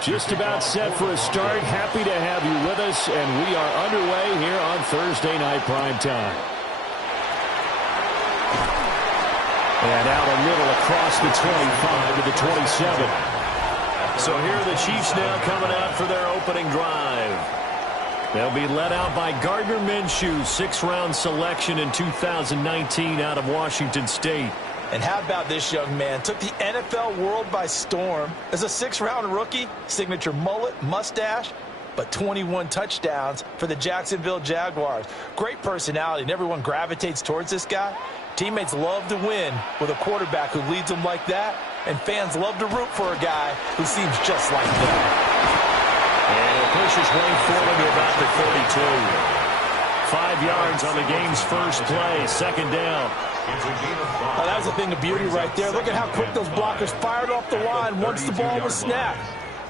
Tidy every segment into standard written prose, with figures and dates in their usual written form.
Just about set for a start. Happy to have you with us, and we are underway here on Thursday Night Prime Time. And out a little across the 25 to the 27. So here are the Chiefs now coming out for their opening drive. They'll be led out by Gardner Minshew, 6th-round selection in 2019 out of Washington State. And how about this young man? Took the NFL world by storm. As a 6th-round rookie, signature mullet, mustache, but 21 touchdowns for the Jacksonville Jaguars. Great personality, and everyone gravitates towards this guy. Teammates love to win with a quarterback who leads them like that, and fans love to root for a guy who seems just like them. And he'll push his way forward to about the 42. 5 yards on the game's first play, 2nd down. Oh, that was a thing of beauty right there. Look at how quick those blockers fired off the line once the ball was snapped.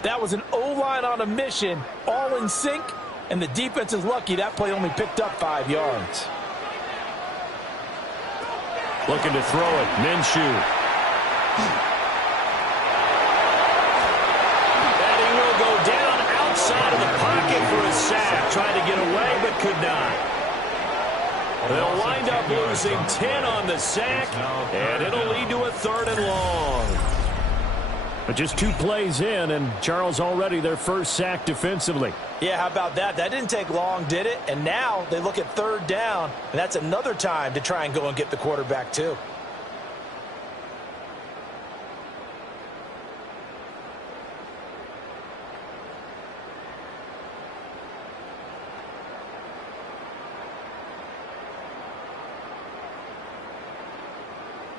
That was an O-line on a mission, all in sync, and the defense is lucky that play only picked up 5 yards. Looking to throw it, Minshew. And he will go down outside of the pocket for a sack. Tried to get away, but could not. They'll wind up losing 10 on the sack, and it'll lead to a 3rd and long. But just 2 plays in, and Charles already their first sack defensively. Yeah, how about that? That didn't take long, did it? And now they look at 3rd down, and that's another time to try and go and get the quarterback too.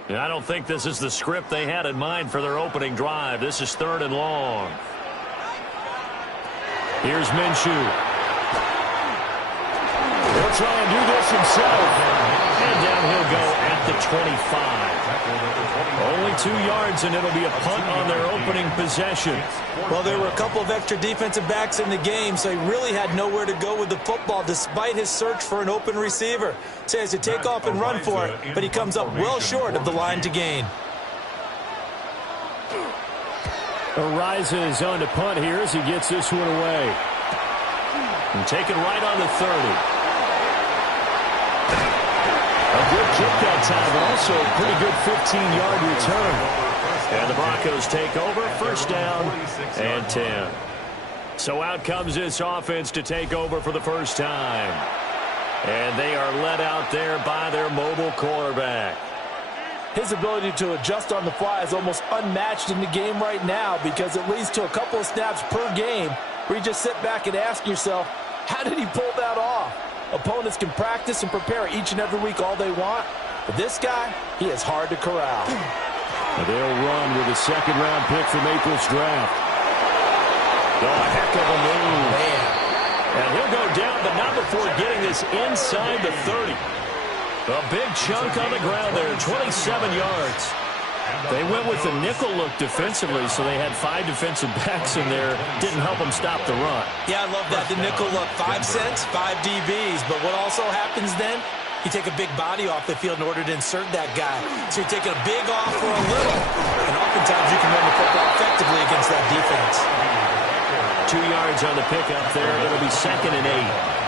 I don't think this is the script they had in mind for their opening drive. This is 3rd and long. Here's Minshew. He'll try and do this himself. And down he'll go at the 25. Only 2 yards, and it'll be a punt on their opening possession. Well, there were a couple of extra defensive backs in the game, so he really had nowhere to go with the football despite his search for an open receiver. So he has to take off and run for it, but he comes up well short of the line to gain. Arises on to punt here as he gets this one away. And take it right on the 30. A good kick that time, but also a pretty good 15-yard return. And the Broncos take over, 1st down and 10. So out comes this offense to take over for the first time. And they are led out there by their mobile quarterback. His ability to adjust on the fly is almost unmatched in the game right now because it leads to a couple of snaps per game where you just sit back and ask yourself, how did he pull that off? Opponents can practice and prepare each and every week all they want, but this guy, he is hard to corral. They'll run with a 2nd-round pick from April's draft. Oh, a heck of a move. Man. And he'll go down, but not before getting this inside the 30. A big chunk on the ground there, 27 yards. They went with the nickel look defensively, so they had 5 defensive backs in there. Didn't help them stop the run. Yeah, I love that. The nickel look, 5 cents, 5 DBs. But what also happens then, you take a big body off the field in order to insert that guy. So you're taking a big off for a little. And oftentimes you can run the football effectively against that defense. 2 yards on the pickup there. It'll be 2nd and 8.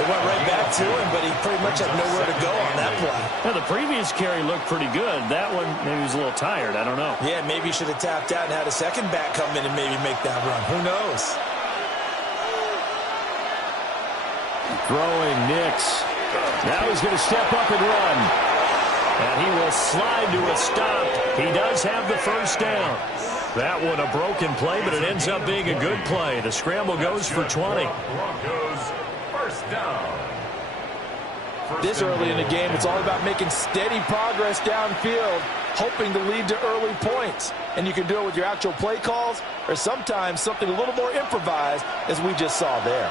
They went right back to him, but he pretty much had nowhere to go on that play. Now, the previous carry looked pretty good. That one, maybe he was a little tired. I don't know. Yeah, maybe he should have tapped out and had a second back come in and maybe make that run. Who knows? Throwing Nix. Now he's going to step up and run. And he will slide to a stop. He does have the 1st down. That one a broken play, but it ends up being a good play. The scramble goes for 20. This early in the game, it's all about making steady progress downfield, hoping to lead to early points. And you can do it with your actual play calls or sometimes something a little more improvised, as we just saw there.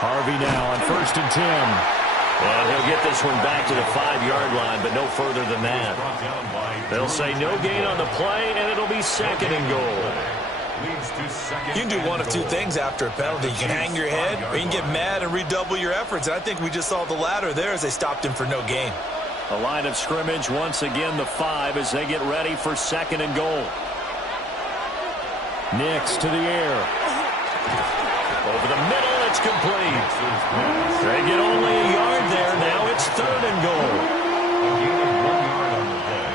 Harvey now on 1st and 10. And he'll get this one back to the 5-yard line, but no further than that. They'll say no gain on the play, and it'll be 2nd and goal. You can do one of 2 things after a penalty. You can hang your head, or you can get mad and redouble your efforts. And I think we just saw the latter there as they stopped him for no gain. The line of scrimmage, once again, the 5 as they get ready for 2nd and goal. Nix to the air. Over the middle, it's complete. They get only a yard there. Now it's 3rd and goal. A gain of 1 yard on the play.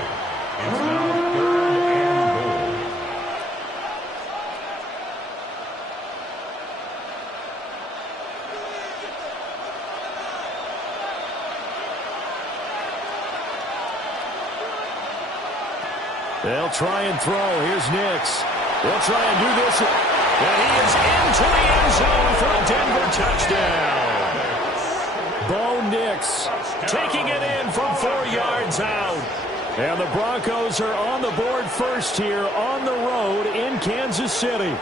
It's now 3rd and goal. They'll try and throw. Here's Nix. They'll try and do this. And he is into the end zone for a Denver touchdown. Bo Nix taking it in from 4 yards out. And the Broncos are on the board first here on the road in Kansas City.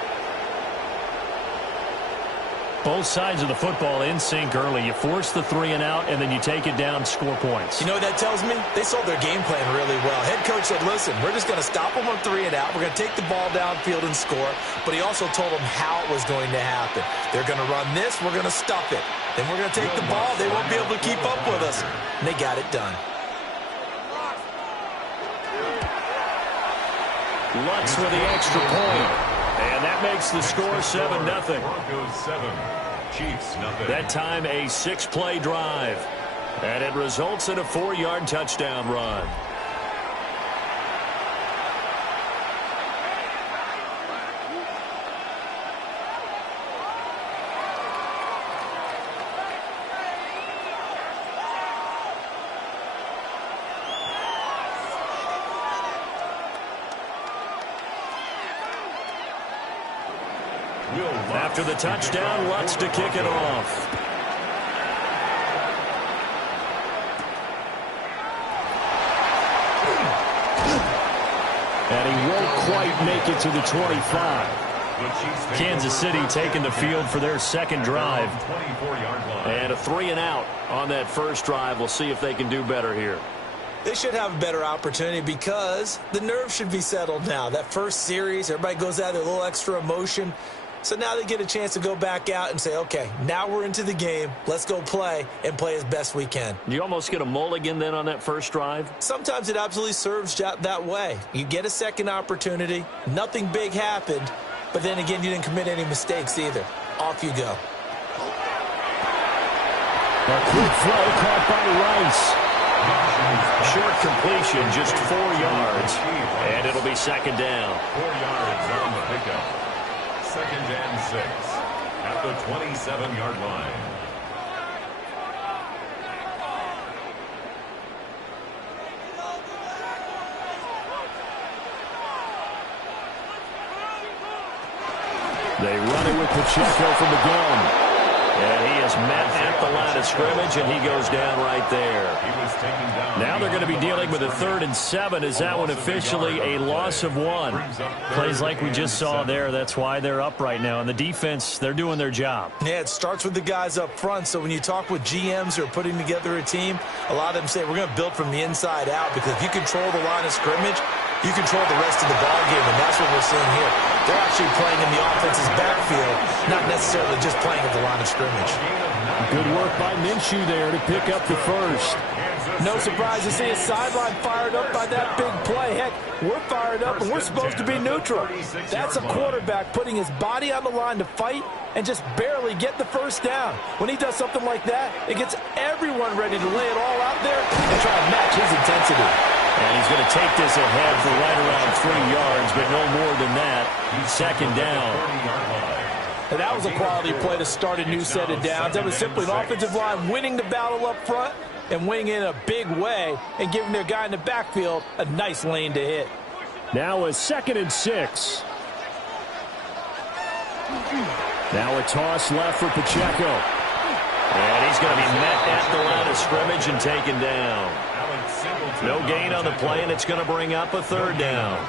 Both sides of the football in sync early. You force the 3 and out, and then you take it down, score points. You know what that tells me? They sold their game plan really well. Head coach said, listen, we're just going to stop them on 3 and out. We're going to take the ball downfield and score. But he also told them how it was going to happen. They're going to run this. We're going to stuff it. Then we're going to take the ball. They won't be able to keep up with us. And they got it done. Lutz with the extra point. And that makes the score 7-0. Broncos 7, Chiefs nothing. That time a 6-play drive. And it results in a 4-yard touchdown run. After the touchdown, Lutz to kick it off. And he won't quite make it to the 25. Kansas City taking the field for their 2nd drive. And a 3 and out on that first drive. We'll see if they can do better here. They should have a better opportunity because the nerves should be settled now. That first series, everybody goes out there, a little extra emotion. So now they get a chance to go back out and say, okay, now we're into the game. Let's go play and play as best we can. You almost get a mulligan then on that first drive? Sometimes it absolutely serves that way. You get a second opportunity. Nothing big happened. But then again, you didn't commit any mistakes either. Off you go. A quick throw caught by Rice. Short completion, just 4 yards. And it'll be 2nd down. 4 yards on the pickup. 2nd and 6 at the 27-yard line. They run it with Pacheco from the gun. And he is met at the line of scrimmage, and he goes down right there. Now they're going to be dealing with a 3rd and 7. Is that one officially a loss of 1? Plays like we just saw there. That's why they're up right now. And the defense, they're doing their job. Yeah, it starts with the guys up front. So when you talk with GMs who are putting together a team, a lot of them say we're going to build from the inside out because if you control the line of scrimmage, you control the rest of the ball game, and that's what we're seeing here. They're actually playing in the offense's backfield, not necessarily just playing at the line of scrimmage. Good work by Minshew there to pick up the first. No surprise to see a sideline fired up by that big play. Heck, we're fired up, and we're supposed to be neutral. That's a quarterback putting his body on the line to fight and just barely get the first down. When he does something like that, it gets everyone ready to lay it all out there and try to match his intensity. And he's going to take this ahead for right around 3 yards, but no more than that. 2nd down. And that was a quality play to start a new set of downs. That was simply an offensive line winning the battle up front and winning in a big way and giving their guy in the backfield a nice lane to hit. Now a 2nd and 6. Now a toss left for Pacheco. And he's going to be met at the line of scrimmage and taken down. No gain on the play, and it's going to bring up a 3rd down.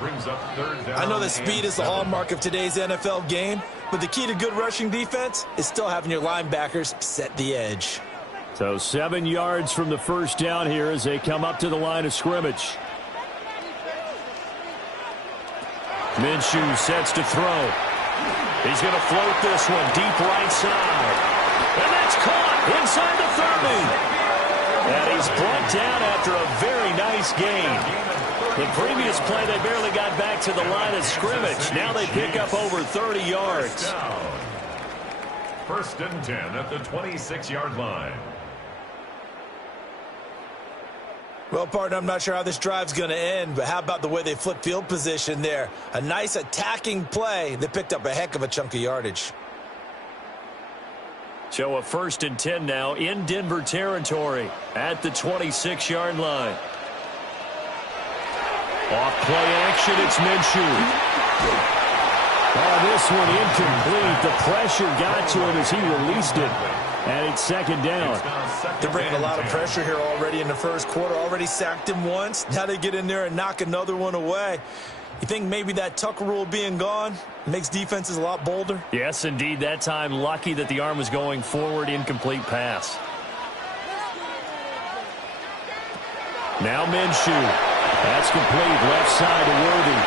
I know that speed is the hallmark of today's NFL game, but the key to good rushing defense is still having your linebackers set the edge. So 7 yards from the first down here as they come up to the line of scrimmage. Minshew sets to throw. He's going to float this one deep right side. And that's caught inside the 30. And he's brought down after a very nice gain. The previous play, they barely got back to the line of scrimmage. Now they pick up over 30 yards. First and 10 at the 26-yard line. Well, partner, I'm not sure how this drive's going to end, but how about the way they flip field position there? A nice attacking play that picked up a heck of a chunk of yardage. So a first and 10 now in Denver territory at the 26-yard line. Off play action, it's Minshew. Oh, this one incomplete. The pressure got to him as he released it. And it's second down. They're bringing a lot of pressure here already in the first quarter. Already sacked him once. Now they get in there and knock another one away. You think maybe that Tucker rule being gone makes defenses a lot bolder? Yes, indeed. That time, lucky that the arm was going forward. Incomplete pass. Now Minshew. That's complete. Left side to Worthy.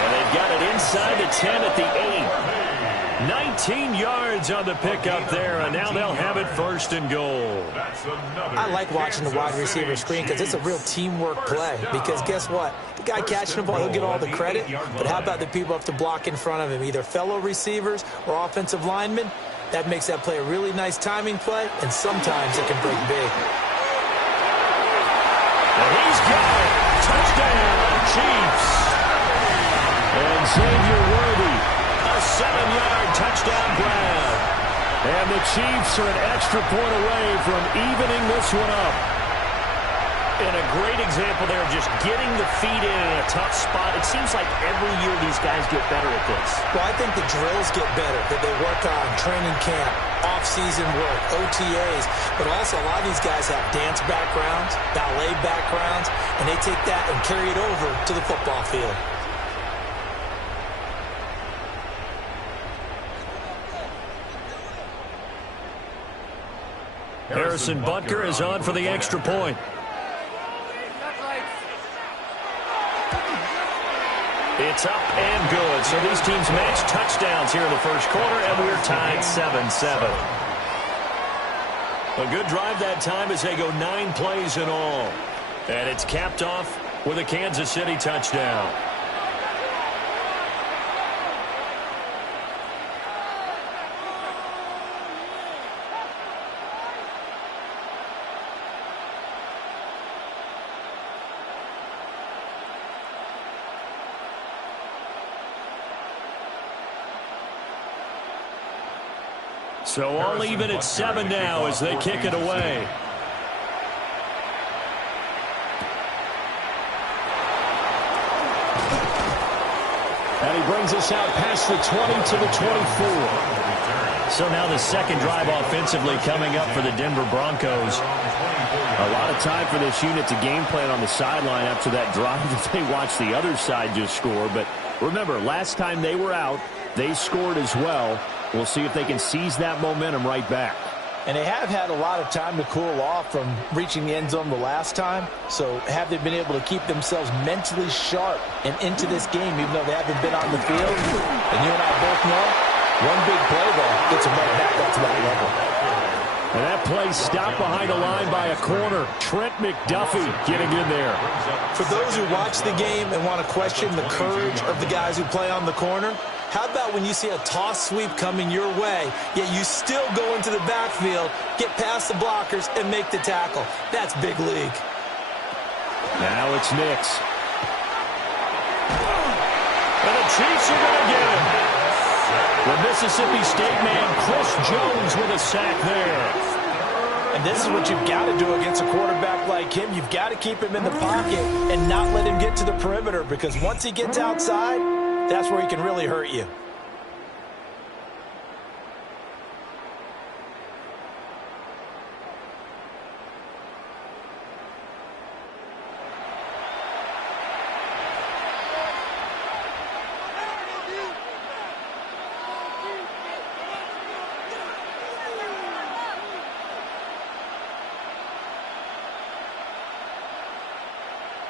And they've got it inside the 10 at the 8. 19 yards on the pickup there, and now they'll have it first and goal. I like watching the wide receiver screen because it's a real teamwork play. Because guess what? The guy catching the ball, he'll get all the credit. But how about the people who have to block in front of him, either fellow receivers or offensive linemen? That makes that play a really nice timing play, and sometimes it can break big. And he's got it. Touchdown, Chiefs. And Xavier Worthy, a 7-yard touchdown grab. And the Chiefs are an extra point away from evening this one up. And a great example there of just getting the feet in a tough spot. It seems like every year these guys get better at this. Well, I think the drills get better that they work on, training camp, off-season work, OTAs. But also a lot of these guys have dance backgrounds, ballet backgrounds, and they take that and carry it over to the football field. Harrison Butker is on for the extra point. It's up and good. So these teams match touchdowns here in the first quarter, and we're tied 7-7. A good drive that time as they go 9 plays in all. And it's capped off with a Kansas City touchdown. So all even at 7 now as they kick it away. And he brings us out past the 20 to the 24. So now the second drive offensively coming up for the Denver Broncos. A lot of time for this unit to game plan on the sideline after that drive that they watched the other side just score. But remember, last time they were out, they scored as well. We'll see if they can seize that momentum right back. And they have had a lot of time to cool off from reaching the end zone the last time. So have they been able to keep themselves mentally sharp and into this game, even though they haven't been on the field? And you and I both know, one big play, though, gets them right back up to that level. And that play stopped behind a line by a corner. Trent McDuffie getting in there. For those who watch the game and want to question the courage of the guys who play on the corner, how about when you see a toss sweep coming your way, yet you still go into the backfield, get past the blockers, and make the tackle? That's big league. Now it's Nix. And the Chiefs are going to get him. The Mississippi State man, Chris Jones, with a sack there. And this is what you've got to do against a quarterback like him. You've got to keep him in the pocket and not let him get to the perimeter, because once he gets outside, that's where he can really hurt you.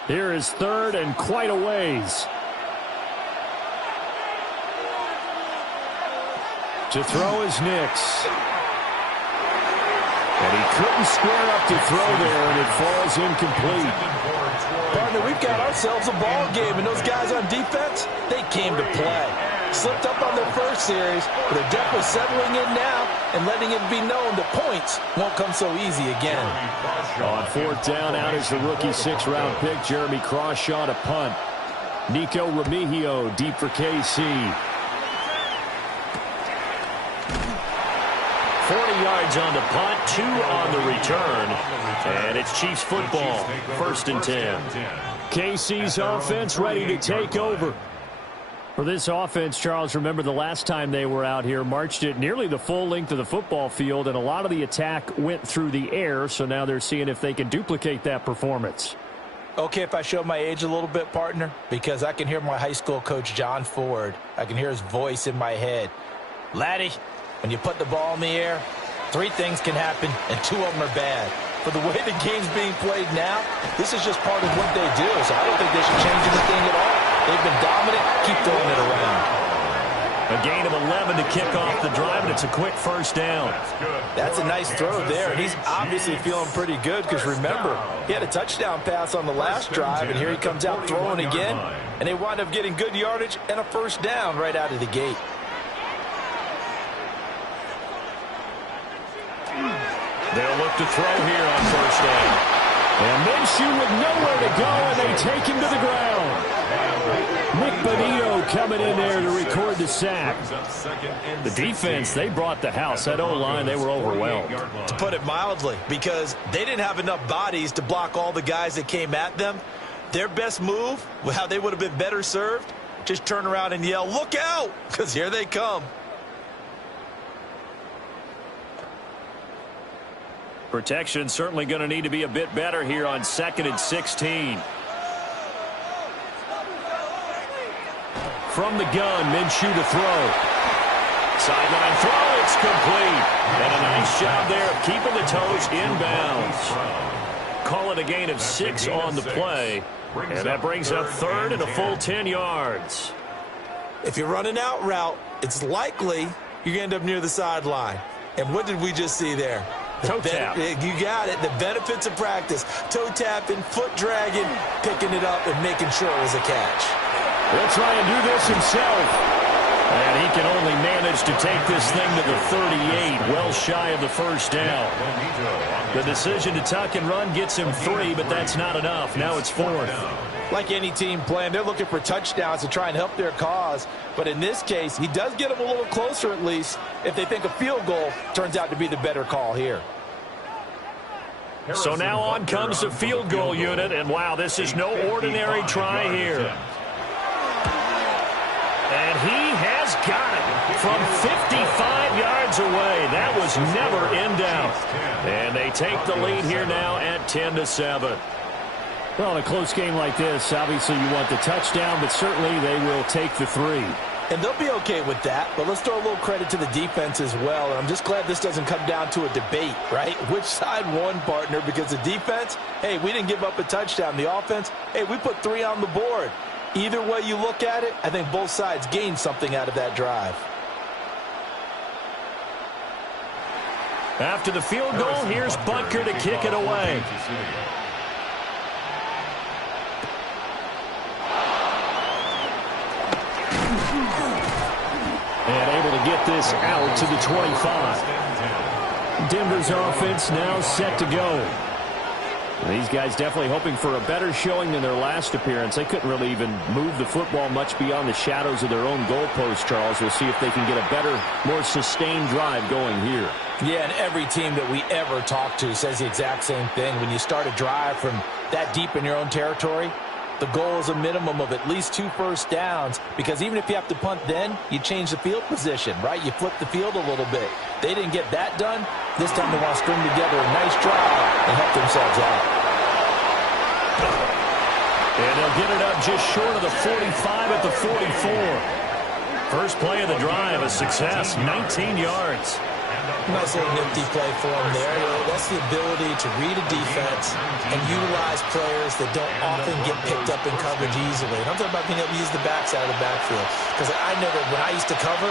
Here is third and quite a ways. To throw is Nix. And he couldn't square up to throw there, and it falls incomplete. Partner, we've got ourselves a ball game, and those guys on defense, they came to play. Slipped up on their first series, but they're definitely settling in now and letting it be known that points won't come so easy again. On fourth down, out is the rookie sixth-round pick, Jeremy Crawshaw, to punt. Nico Remigio deep for KC. 40 yards on the punt, 2 on the return. And it's Chiefs football, 1st and 10. KC's offense ready to take over. For this offense, Charles, remember the last time they were out here, marched it nearly the full length of the football field, and a lot of the attack went through the air, so now they're seeing if they can duplicate that performance. Okay, if I show my age a little bit, partner, because I can hear my high school coach, John Ford. I can hear his voice in my head. Laddie, when you put the ball in the air, 3 things can happen, and 2 of them are bad. For the way the game's being played now, this is just part of what they do, so I don't think they should change anything at all. They've been dominant. Keep throwing it around. A gain of 11 to kick off the drive, and it's a quick first down. That's a nice throw there. He's obviously feeling pretty good because, remember, he had a touchdown pass on the last drive, and here he comes out throwing again, and they wind up getting good yardage and a first down right out of the gate. They'll look to throw here on first down. And Minshew with nowhere to go, and they take him to the ground. Nick Bonito coming in there to record the sack. The defense, they brought the house. That O-line, they were overwhelmed. To put it mildly, because they didn't have enough bodies to block all the guys that came at them. Their best move, how they would have been better served, just turn around and yell, "Look out!" because here they come. Protection certainly going to need to be a bit better here on 2nd and 16. From the gun, Minshew to throw. Sideline throw, it's complete. And a nice job there of keeping the toes inbounds. Call it a gain of 6 on the play. And that brings up 3rd and a full 10 yards. If you're running out route, it's likely you're going to end up near the sideline. And what did we just see there? Toe tap. You got it. The benefits of practice. Toe tapping, foot dragging, picking it up, and making sure it was a catch. He'll try and do this himself. And he can only manage to take this thing to the 38, well shy of the first down. The decision to tuck and run gets him 3, but that's not enough. Now it's 4th. Like any team playing, they're looking for touchdowns to try and help their cause. But in this case, he does get them a little closer at least if they think a field goal turns out to be the better call here. So now on comes the field goal unit, and wow, this is no ordinary try here. And he has got it from 55 yards away. That was never in doubt. And they take the lead here now at 10-7. Well, in a close game like this, obviously you want the touchdown, but certainly they will take the 3. And they'll be okay with that, but let's throw a little credit to the defense as well. And I'm just glad this doesn't come down to a debate, right? Which side won, partner? Because the defense, hey, we didn't give up a touchdown. The offense, hey, we put 3 on the board. Either way you look at it, I think both sides gained something out of that drive. After the field goal, here's Butker to kick it away. And able to get this out to the 25. Denver's offense now set to go. These guys definitely hoping for a better showing than their last appearance. They couldn't really even move the football much beyond the shadows of their own goalpost, Charles. We'll see if they can get a better, more sustained drive going here. Yeah, and every team that we ever talk to says the exact same thing. When you start a drive from that deep in your own territory, the goal is a minimum of at least 2 first downs, because even if you have to punt then, you change the field position, right? You flip the field a little bit. They didn't get that done. This time they want to string together a nice drive and help themselves out. And they'll get it up just short of the 45 at the 44. First play of the drive, a success, 19 yards. Nice little nifty play for him there. You know, that's the ability to read a defense and utilize players that don't often get picked up in coverage easily. And I'm talking about being able to use the backside of the backfield. Because when I used to cover,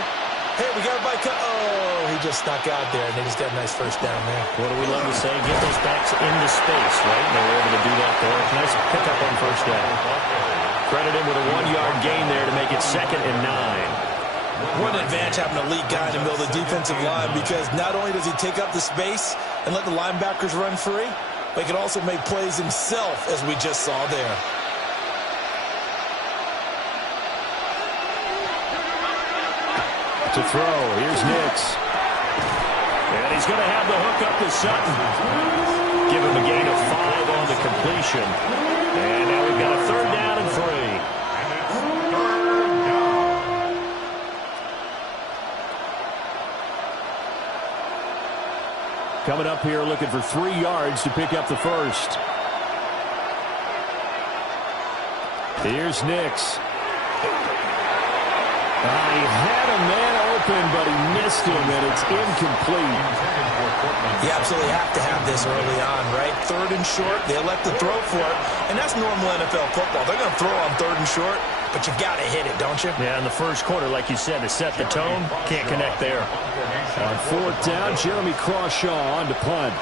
Hey, we got a bike. Oh, he just snuck out there, and they just got a nice first down there. What do we love to say? Get those backs into space, right? And they were able to do that there. Nice pickup on first down. Credit him with a 1-yard gain there to make it 2nd and 9. What an advantage having a elite guy in the middle of the defensive line, because not only does he take up the space and let the linebackers run free, but he can also make plays himself, as we just saw there. To throw, here's Nix. And he's going to have the hook up to Sutton. Give him a gain of 5 on the completion. And now we've got a 3rd down and 3. Coming up here looking for 3 yards to pick up the first. Here's Nix. He had a man open, but he missed him, and it's incomplete. You absolutely have to have this early on, right? 3rd and short, they elect to throw for it, and that's normal NFL football. They're going to throw on 3rd and short, but you've got to hit it, don't you? Yeah, in the first quarter, like you said, to set the tone, can't connect there. On 4th down, Jeremy Crawshaw on to punt.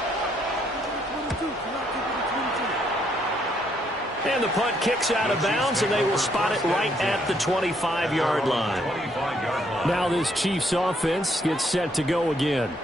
And the punt kicks out of bounds, and they will spot it right at the 25-yard line. Now this Chiefs offense gets set to go again.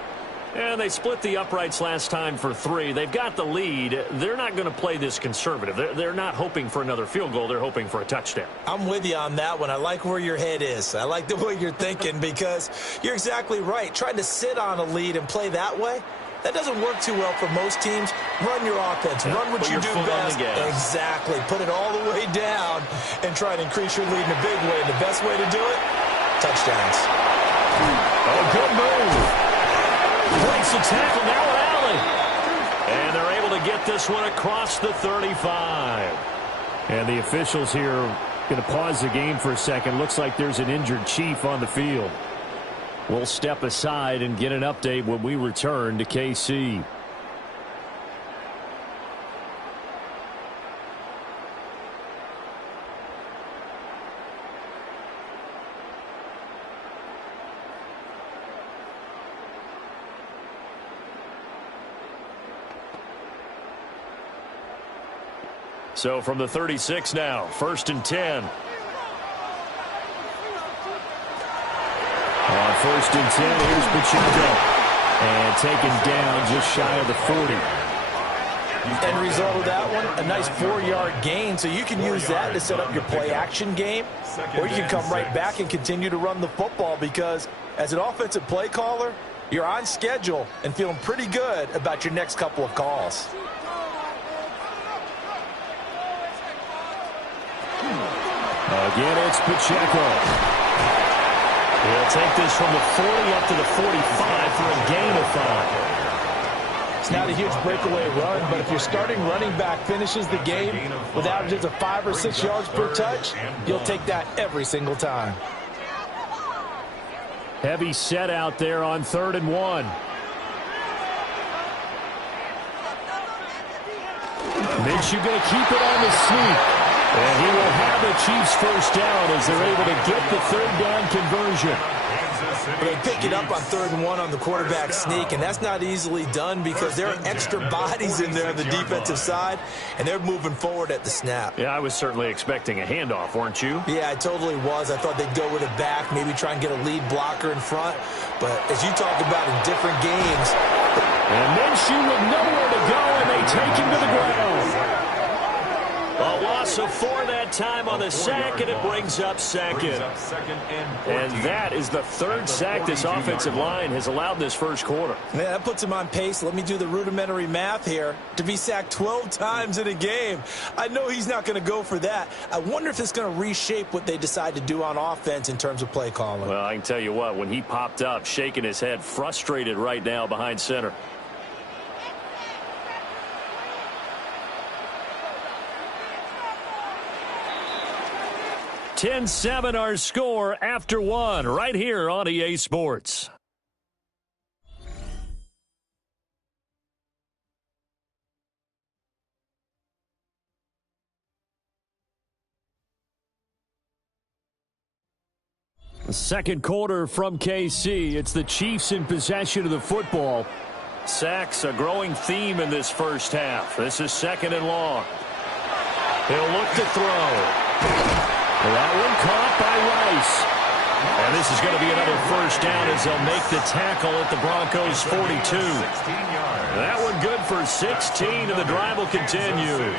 And they split the uprights last time for 3. They've got the lead. They're not going to play this conservative. They're not hoping for another field goal. They're hoping for a touchdown. I'm with you on that one. I like where your head is. I like the way you're thinking, because you're exactly right. Trying to sit on a lead and play that way, that doesn't work too well for most teams. Run your offense. Run what you do best. Exactly. Put it all the way down and try to increase your lead in a big way. And the best way to do it, touchdowns. Oh, good move. Breaks the tackle, now an alley. And they're able to get this one across the 35. And the officials here going to pause the game for a second. Looks like there's an injured Chief on the field. We'll step aside and get an update when we return to KC. So from the 36 now, 1st and 10. On 1st and 10, here's Pacheco. And taken down just shy of the 40. End result of that one, a nice 4-yard gain. So you can use that to set up your play-action game, or you can come right back and continue to run the football, because as an offensive play caller, you're on schedule and feeling pretty good about your next couple of calls. Again, it's Pacheco. He'll take this from the 40 up to the 45 for a gain of 5. It's not a huge breakaway run, but if your starting running back finishes the game with averages of 5 or 6 yards per touch, you'll take that every single time. Heavy set out there on 3rd and 1. Minshew going to keep it on the sneak. And he will have the Chiefs first down as they're able to get the 3rd down conversion. They pick it up on 3rd and 1 on the quarterback sneak, and that's not easily done because there are extra bodies in there on the defensive side, and they're moving forward at the snap. Yeah, I was certainly expecting a handoff, weren't you? Yeah, I totally was. I thought they'd go with it back, maybe try and get a lead blocker in front. But as you talk about in different games. And Minshew with nowhere to go, and they take him to the ground. A loss of 4 that time on the sack, and it brings up 2nd. And that is the 3rd sack this offensive line has allowed this first quarter. Man, that puts him on pace. Let me do the rudimentary math here. To be sacked 12 times in a game, I know he's not going to go for that. I wonder if it's going to reshape what they decide to do on offense in terms of play calling. Well, I can tell you what, when he popped up, shaking his head, frustrated right now behind center. (10-7) our score after 1 right here on EA Sports. Second quarter from KC. It's the Chiefs in possession of the football. Sacks, a growing theme in this first half. This is 2nd and long. He'll look to throw. That one caught by Rice. And this is going to be another first down as they'll make the tackle at the Broncos 42. That one good for 16, and the drive will continue.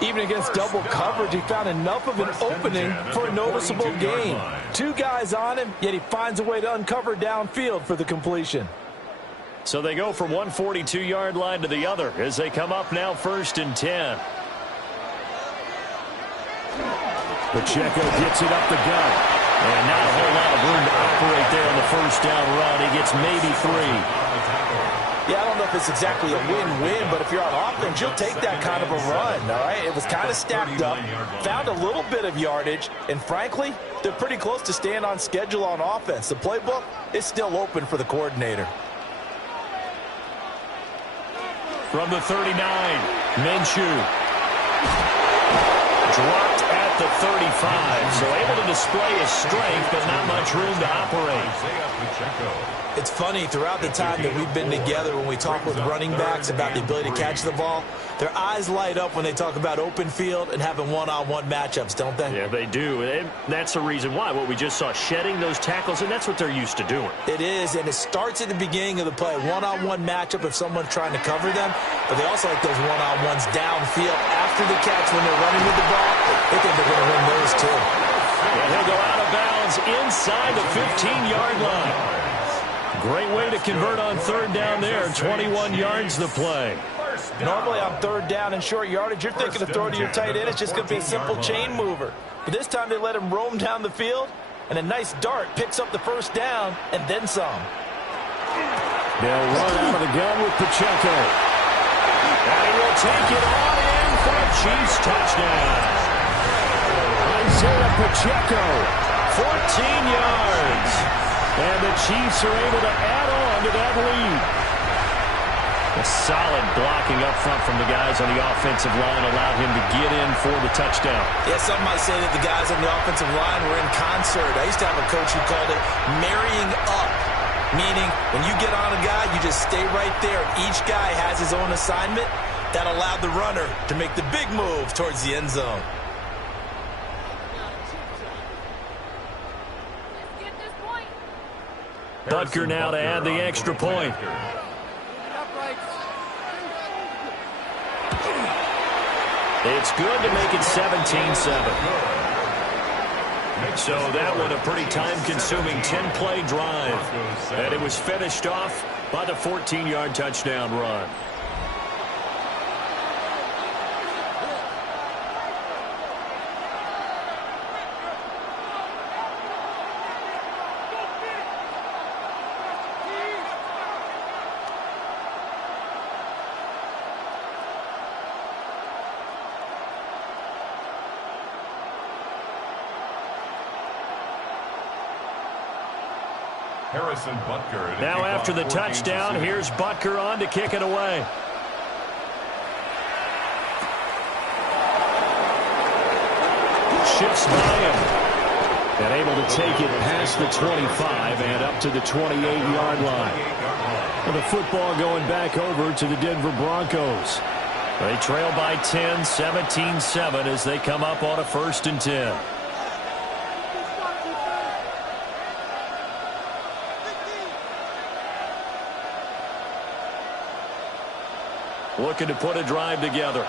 Even against double coverage, he found enough of an opening for a noticeable gain. 2 guys on him, yet he finds a way to uncover downfield for the completion. So they go from one 42-yard line to the other as they come up now 1st and 10. Pacheco gets it up the gut. And not a whole lot of room to operate there on the first down run. He gets maybe 3. Yeah, I don't know if it's exactly a win-win, but if you're on offense, you'll take that kind of a run, all right? It was kind of stacked up, found a little bit of yardage, and frankly, they're pretty close to staying on schedule on offense. The playbook is still open for the coordinator. From the 39, Minshew. Dropped at the 35, so able to display his strength, but not much room to operate. It's funny, throughout the time that we've been together, when we talk with running backs about the ability to catch the ball, their eyes light up when they talk about open field and having one-on-one matchups, don't they? Yeah, they do. And that's the reason why. What we just saw, shedding those tackles, and that's what they're used to doing. It is, and it starts at the beginning of the play. One-on-one matchup if someone's trying to cover them, but they also like those one-on-ones downfield after the catch when they're running with the ball. They think they're going to win those, too. And he'll go out of bounds inside the 15-yard line. Great way to convert on 3rd down there. 21 yards the play. Normally on 3rd down and short yardage, you're thinking to throw to your tight end. It's just going to be a simple chain mover. But this time they let him roam down the field, and a nice dart picks up the 1st down and then some. They'll run out of the gun with Pacheco. And he will take it on in for a Chiefs touchdown. Isaiah Pacheco, 14 yards. And the Chiefs are able to add on to that lead. A solid blocking up front from the guys on the offensive line allowed him to get in for the touchdown. Yeah, some might say that the guys on the offensive line were in concert. I used to have a coach who called it marrying up, meaning when you get on a guy, you just stay right there. Each guy has his own assignment. That allowed the runner to make the big move towards the end zone. Butker now to add the extra point. It's good to make it 17-7. So that one a pretty time-consuming 10-play drive. And it was finished off by the 14-yard touchdown run. Now after the touchdown, here's Butker on to kick it away. Shifts by him. And able to take it past the 25 and up to the 28-yard line. And the football going back over to the Denver Broncos. They trail by 10, 17-7 as they come up on a 1st and 10. Looking to put a drive together.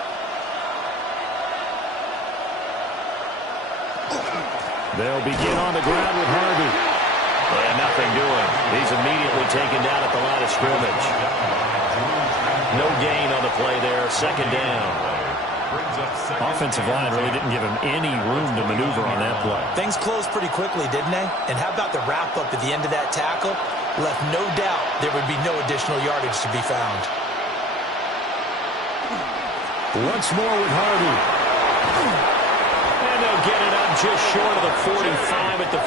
They'll begin on the ground with Harvey. And nothing doing. He's immediately taken down at the line of scrimmage. No gain on the play there. 2nd down. Offensive line really didn't give him any room to maneuver on that play. Things closed pretty quickly, didn't they? And how about the wrap-up at the end of that tackle? Left no doubt there would be no additional yardage to be found. Once more with Harvey. And they'll get it up just short of the 45 at the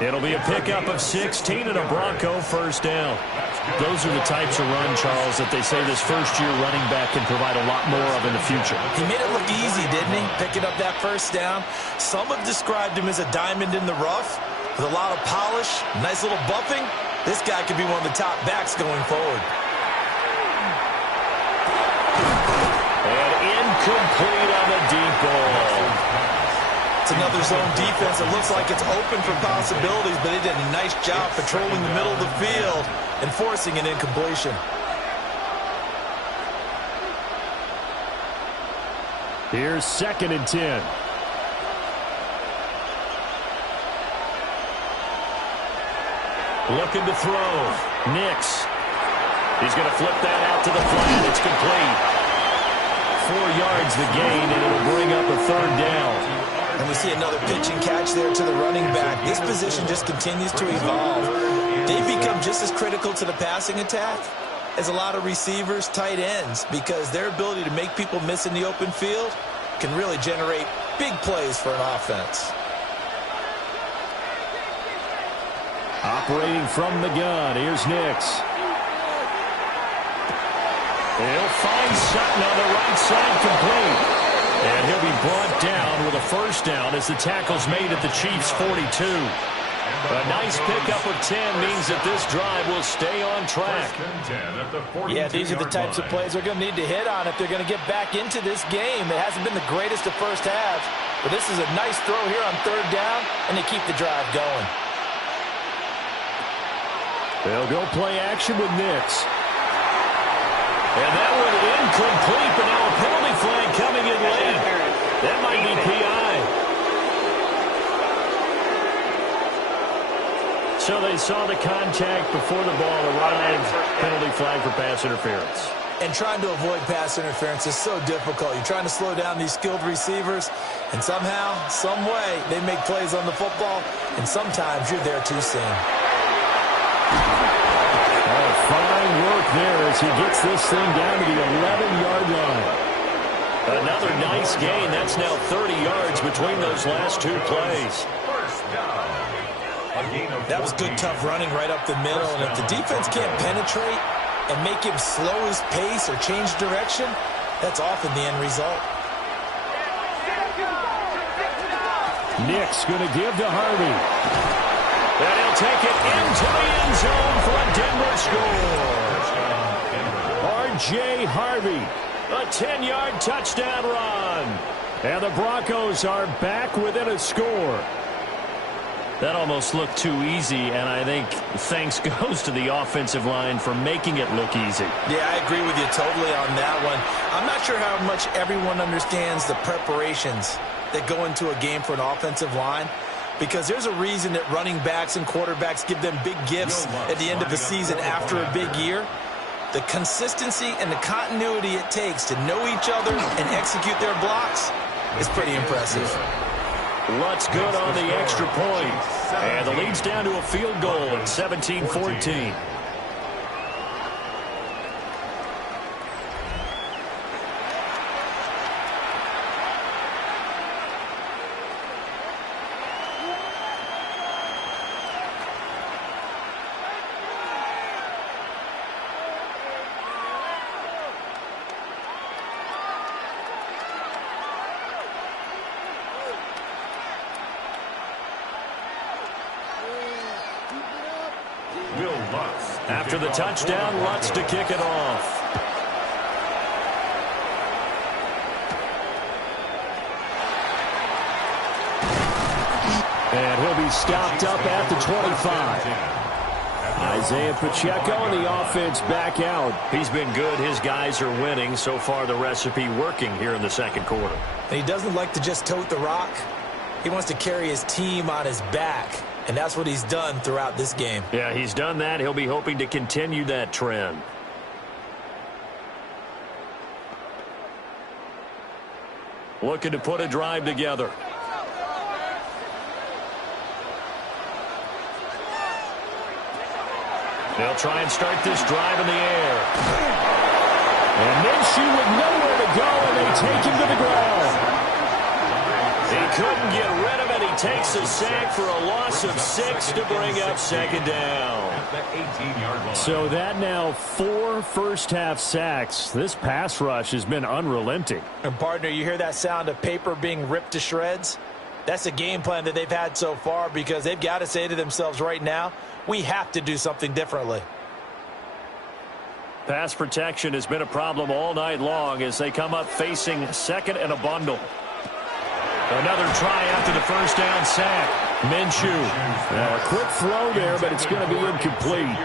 44. It'll be a pickup of 16 and a Bronco 1st down. Those are the types of run, Charles, that they say this first-year running back can provide a lot more of in the future. He made it look easy, didn't didn't he? Picking up that first down. Some have described him as a diamond in the rough with a lot of polish, nice little buffing. This guy could be one of the top backs going forward. And incomplete on the deep ball. It's another zone defense. It looks like it's open for possibilities, but they did a nice job patrolling the middle of the field and forcing an incompletion. Here's 2nd and 10. Looking to throw. Nix. He's going to flip that out to the flat. It's complete. 4 yards the gain, and it'll bring up a 3rd down. And we see another pitch and catch there to the running back. This position just continues to evolve. They've become just as critical to the passing attack as a lot of receivers, tight ends, because their ability to make people miss in the open field can really generate big plays for an offense. Operating from the gun, here's Nix. He'll find Sutton on the right side, complete. And he'll be brought down with a 1st down as the tackle's made at the Chiefs' 42. A nice pickup of 10 means that this drive will stay on track. Yeah, these are the types of plays they're going to need to hit on if they're going to get back into this game. It hasn't been the greatest of first halves, but this is a nice throw here on 3rd down, and they keep the drive going. They'll go play action with Nix. And that one incomplete, but now a penalty flag coming in late. That might be PI. So they saw the contact before the ball arrived. Penalty flag for pass interference. And trying to avoid pass interference is so difficult. You're trying to slow down these skilled receivers, and somehow, some way, they make plays on the football, and sometimes you're there too soon. Oh, fine work there as he gets this thing down to the 11-yard line. Another nice gain. That's now 30 yards between those last 2 plays. That was good, tough running right up the middle, and if the defense can't penetrate and make him slow his pace or change direction, that's often the end result. Nick's going to give to Harvey. And he'll take it into the end zone for a Denver score. R.J. Harvey, a 10-yard touchdown run. And the Broncos are back within a score. That almost looked too easy, and I think thanks goes to the offensive line for making it look easy. Yeah, I agree with you totally on that one. I'm not sure how much everyone understands the preparations that go into a game for an offensive line, because there's a reason that running backs and quarterbacks give them big gifts at the end of the season after a big year. The consistency and the continuity it takes to know each other and execute their blocks is pretty impressive. Lutt's good on the extra point. And the lead's down to a field goal at 17-14. After the touchdown, Lutz to kick it off. And he'll be stopped up at the 25. Isaiah Pacheco and the offense back out. He's been good. His guys are winning. So far, the recipe working here in the second quarter. And he doesn't like to just tote the rock. He wants to carry his team on his back. And that's what he's done throughout this game. Yeah, he's done that. He'll be hoping to continue that trend. Looking to put a drive together. They'll try and start this drive in the air. And Minshew with nowhere to go, and they take him to the ground. He couldn't get rid of it. He takes a sack for a loss of 6 to bring up second down. At the 18-yard line. So that now 4 first-half sacks. This pass rush has been unrelenting. And, partner, you hear that sound of paper being ripped to shreds? That's the game plan that they've had so far, because they've got to say to themselves right now, we have to do something differently. Pass protection has been a problem all night long as they come up facing second and a bundle. Another try after the first down sack. Minshew. A quick throw there, but it's going to be incomplete.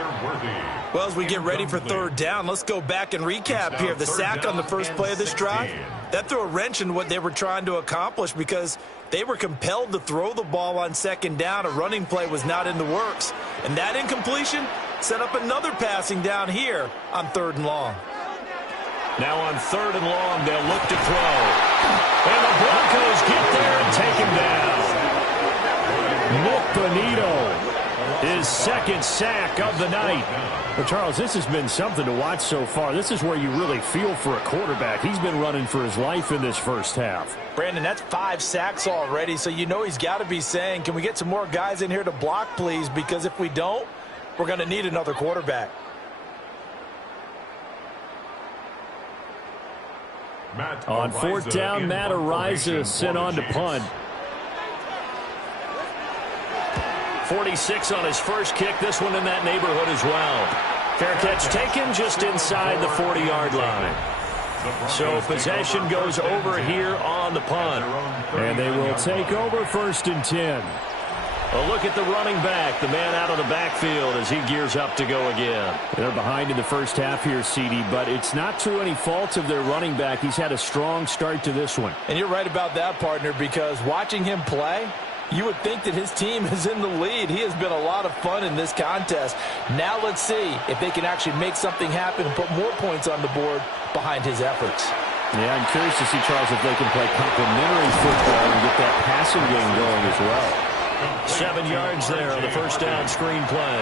Well, as we get ready for third down, let's go back and recap here. The sack on the first play of this drive, that threw a wrench in what they were trying to accomplish, because they were compelled to throw the ball on second down. A running play was not in the works. And that incompletion set up another passing down here on third and long. Now on third and long, they'll look to throw. And the Broncos get there and take him down. Nick Bonito, his second sack of the night. Well, Charles, this has been something to watch so far. This is where you really feel for a quarterback. He's been running for his life in this first half. Brandon, that's 5 sacks already, so you know he's got to be saying, can we get some more guys in here to block, please? Because if we don't, we're going to need another quarterback. On fourth down, Matt Araiza sent on to punt. 46 on his first kick. This one in that neighborhood as well. Fair catch taken just inside the 40-yard line. So possession goes over here on the punt. And they will take over first and 10. A look at the running back, the man out of the backfield as he gears up to go again. They're behind in the first half here, CD, but it's not through any fault of their running back. He's had a strong start to this one. And you're right about that, partner, because watching him play, you would think that his team is in the lead. He has been a lot of fun in this contest. Now let's see if they can actually make something happen and put more points on the board behind his efforts. Yeah, I'm curious to see, Charles, if they can play complementary football and get that passing game going as well. 7 yards there on the first down screen play.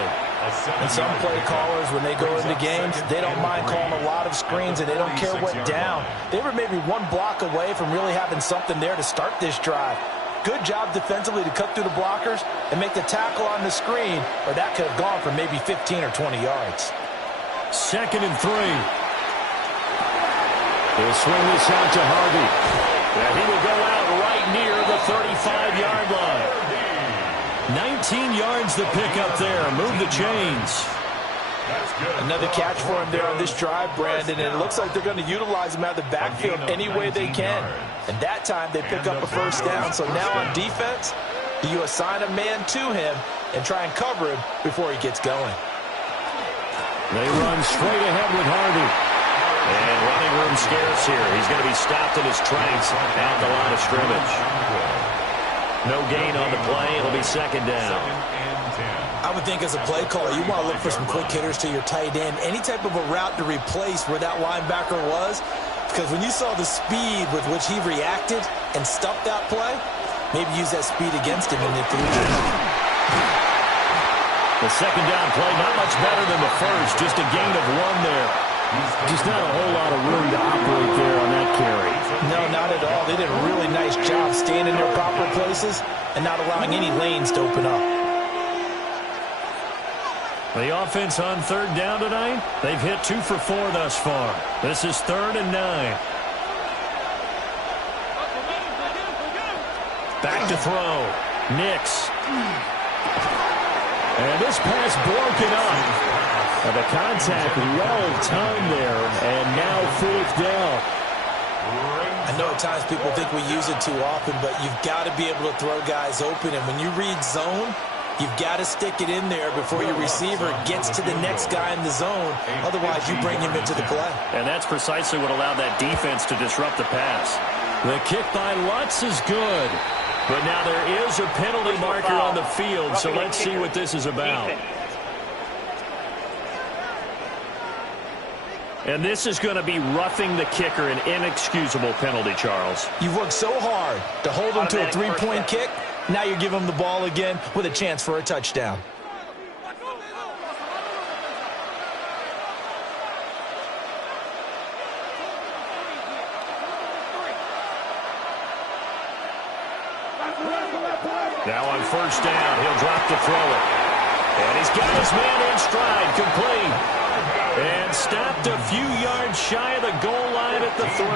And some play callers, when they go into games, they don't mind calling a lot of screens, and they don't care what down. They were maybe one block away from really having something there to start this drive. Good job defensively to cut through the blockers and make the tackle on the screen, or that could have gone for maybe 15 or 20 yards. 2nd and 3. They'll swing this out to Harvey. And he will go out right near the 35-yard line. 19 yards the pick up there. Move the chains. Another catch for him there on this drive, Brandon, and it looks like they're going to utilize him out of the backfield any way they can. And that time they pick up a first down. So now on defense, you assign a man to him and try and cover him before he gets going. They run straight ahead with Harvey. And running room scarce here. He's going to be stopped in his tracks out the line of scrimmage. No gain on the play. It'll be second down. I would think as a play caller, you want to look for some quick hitters to your tight end. Any type of a route to replace where that linebacker was. Because when you saw the speed with which he reacted and stuffed that play, maybe use that speed against him in the future. The second down play, not much better than the first. Just a gain of 1 there. Just not a whole lot of room to operate there on that carry. No, not at all. They did a really nice job staying in their proper places and not allowing any lanes to open up. The offense on third down tonight, they've hit 2 for 4 thus far. This is 3rd and 9. Back to throw. Nix. And this pass broken up. The contact well-timed there, and now 4th down. I know at times people think we use it too often, but you've got to be able to throw guys open. And when you read zone, you've got to stick it in there before your receiver gets to the next guy in the zone. Otherwise, you bring him into the play. And that's precisely what allowed that defense to disrupt the pass. The kick by Lutz is good. But now there is a penalty marker on the field, so let's see what this is about. And this is going to be roughing the kicker, an inexcusable penalty, Charles. You've worked so hard to hold him to a 3-point kick. Now you give him the ball again with a chance for a touchdown. Now on first down, he'll drop to throw it. And he's got his man in stride, complete. And stopped a few yards shy of the goal line at the 3.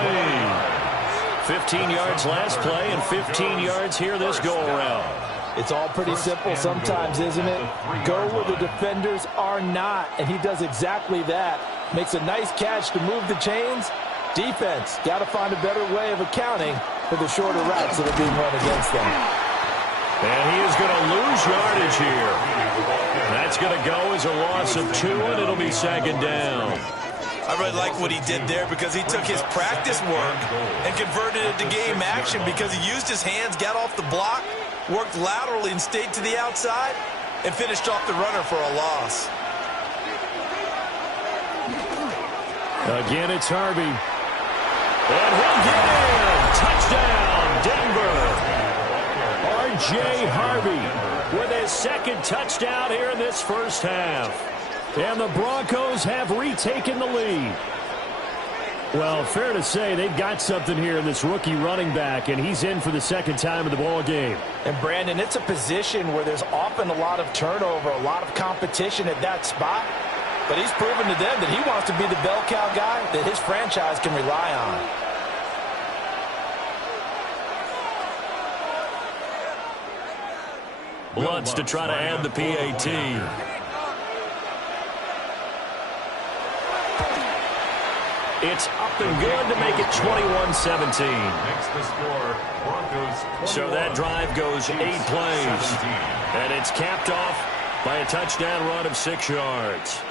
15 yards last play and 15 yards here this go-around. It's all pretty simple sometimes, isn't it? Go where the defenders are not, and he does exactly that. Makes a nice catch to move the chains. Defense, got to find a better way of accounting for the shorter routes that are being run against them. And he is going to lose yardage here. That's going to go as a loss of 2, and it'll be second down. I really like what he did there because he took his practice work and converted it to game action because he used his hands, got off the block, worked laterally and stayed to the outside, and finished off the runner for a loss. Again, it's Harvey. And he'll get in. Touchdown, Denver. R.J. Harvey with his second touchdown here in this first half. And the Broncos have retaken the lead. Well, fair to say they've got something here in this rookie running back, and he's in for the second time in the ball game. And, Brandon, it's a position where there's often a lot of turnover, a lot of competition at that spot. But he's proven to them that he wants to be the bell cow guy that his franchise can rely on. Bloods to try to add the PAT. It's up and good to make it 21-17. So that drive goes 8 plays. And it's capped off by a touchdown run of 6 yards.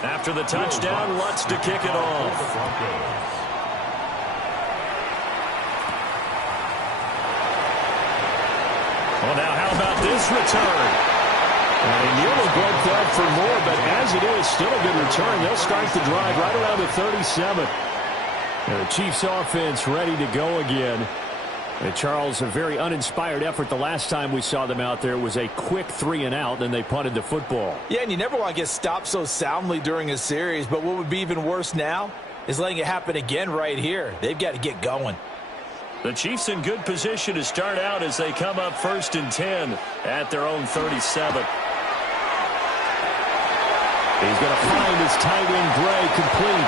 After the touchdown, Lutz to kick it off. Well, now how about this return? And you would go back for more, but as it is, still a good return. They'll start the drive right around the 37. And the Chiefs offense ready to go again. And Charles, a very uninspired effort the last time we saw them out there. It was a quick 3 and out, then they punted the football. Yeah, and you never want to get stopped so soundly during a series, but what would be even worse now is letting it happen again right here. They've got to get going. The Chiefs in good position to start out as they come up 1st and 10 at their own 37. He's going to find his tight end Gray complete.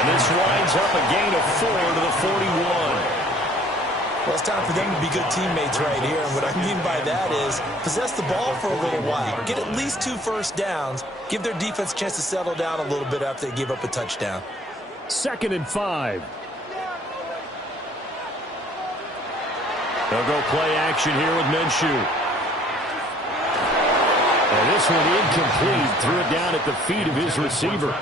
And this winds up a gain of 4 to the 41. Well, it's time for them to be good teammates right here. And what I mean by that is possess the ball for a little while. Get at least 2 first downs. Give their defense a chance to settle down a little bit after they give up a touchdown. 2nd and 5. They'll go play action here with Minshew. And this one incomplete. Threw it down at the feet of his receiver.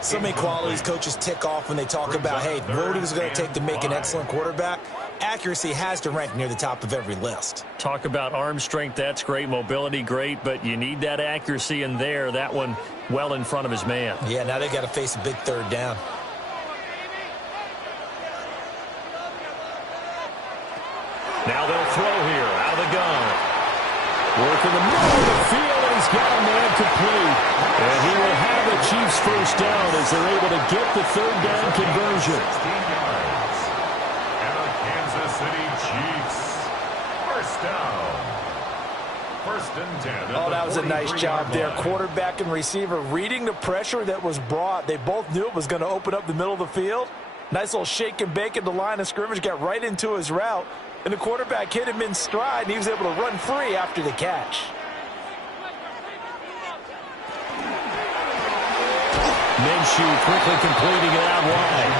So many qualities coaches tick off when they talk about, hey, what is it going to take to make an excellent quarterback? Accuracy has to rank near the top of every list. Talk about arm strength, that's great. Mobility, great. But you need that accuracy in there. That one well in front of his man. Yeah, now they've got to face a big 3rd down. Now they'll throw here out of the gun. Work in the middle of the field, and he's got a man complete. And he will have the Chiefs first down as they're able to get the 3rd down conversion. And the Kansas City Chiefs. First down. 1st and 10. Oh, that was a nice job there. Quarterback and receiver reading the pressure that was brought. They both knew it was going to open up the middle of the field. Nice little shake and bake at the line of scrimmage, got right into his route. And the quarterback hit him in stride, and he was able to run free after the catch. Minshew quickly completing it out wide.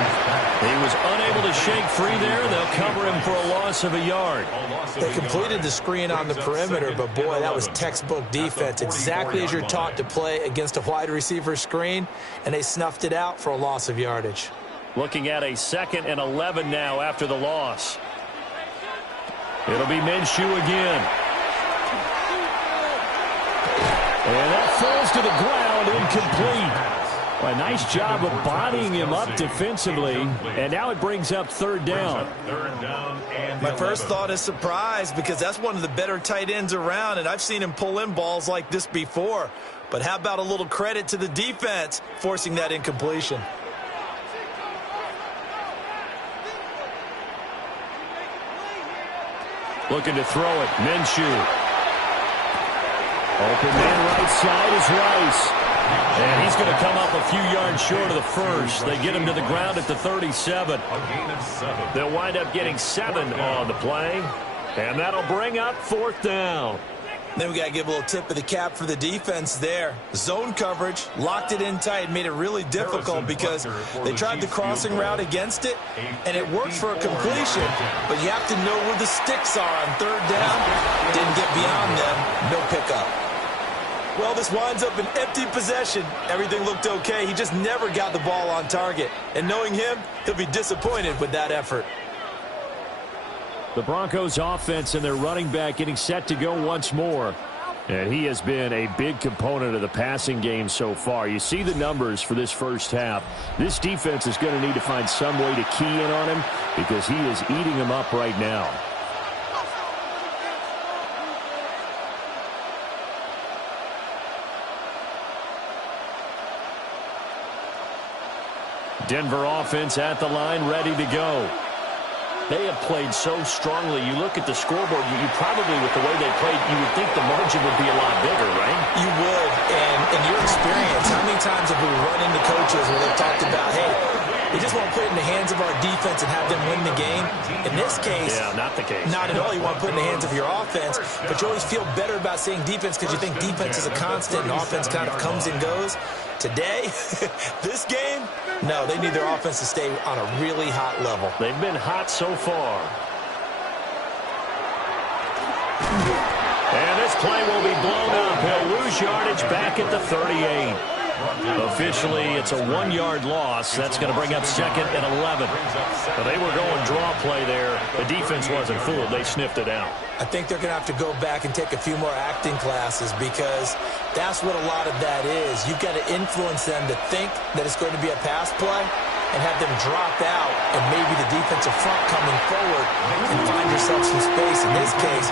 He was unable to shake free there. They'll cover him for a loss of a yard. They completed the screen on the perimeter, but, boy, that was textbook defense. Exactly as you're taught to play against a wide receiver screen, and they snuffed it out for a loss of yardage. Looking at a 2nd and 11 now after the loss. It'll be Minshew again. And that falls to the ground, incomplete. A nice job of bodying him up defensively, and now it brings up third down. My first thought is surprise because that's one of the better tight ends around, and I've seen him pull in balls like this before. But how about a little credit to the defense forcing that incompletion? Looking to throw it. Minshew. Open man right side is Rice. And he's going to come up a few yards short of the first. They get him to the ground at the 37. They'll wind up getting 7 on the play. And that'll bring up fourth down. Then we got to give a little tip of the cap for the defense there. Zone coverage, locked it in tight, made it really difficult because they tried the crossing route against it, and it worked for a completion, but you have to know where the sticks are on third down. Didn't get beyond them, no pickup. Well, this winds up an empty possession. Everything looked okay. He just never got the ball on target. And knowing him, he'll be disappointed with that effort. The Broncos offense and their running back getting set to go once more. And he has been a big component of the passing game so far. You see the numbers for this first half. This defense is going to need to find some way to key in on him because he is eating them up right now. Denver offense at the line, ready to go. They have played so strongly. You look at the scoreboard, you probably, with the way they played, you would think the margin would be a lot bigger, right? You would. And in your experience, how many times have we run into coaches where they've talked about, hey, we just want to put it in the hands of our defense and have them win the game? In this case, yeah, not the case. Not at all. You want to put it in the hands of your offense, but you always feel better about saying defense because you think defense is a constant and offense kind of comes and goes. Today, this game, no, they need their offense to stay on a really hot level. They've been hot so far. And this play will be blown up. He'll lose yardage back at the 38. Officially, it's a 1-yard loss. That's going to bring up second and 11. But they were going draw play there. The defense wasn't fooled. They sniffed it out. I think they're going to have to go back and take a few more acting classes because that's what a lot of that is. You've got to influence them to think that it's going to be a pass play and have them drop out and maybe the defensive front coming forward and find yourself some space. In this case,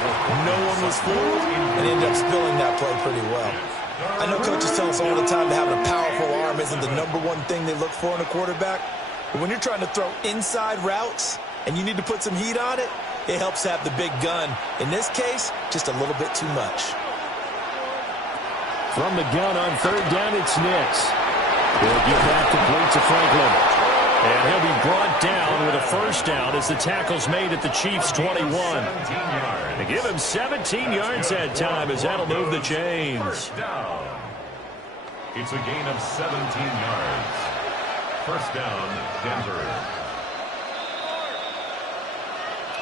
no one was fooled and ended up spilling that play pretty well. I know coaches tell us all the time that having a powerful arm isn't the #1 thing they look for in a quarterback. But when you're trying to throw inside routes and you need to put some heat on it, it helps have the big gun. In this case, just a little bit too much. From the gun on third down, it's Nix. He'll get that complete to Franklin. And he'll be brought down with a first down as the tackle's made at the Chiefs' 21. They give him 17 yards that time as that'll move the chains. It's a gain of 17 yards. First down, Denver.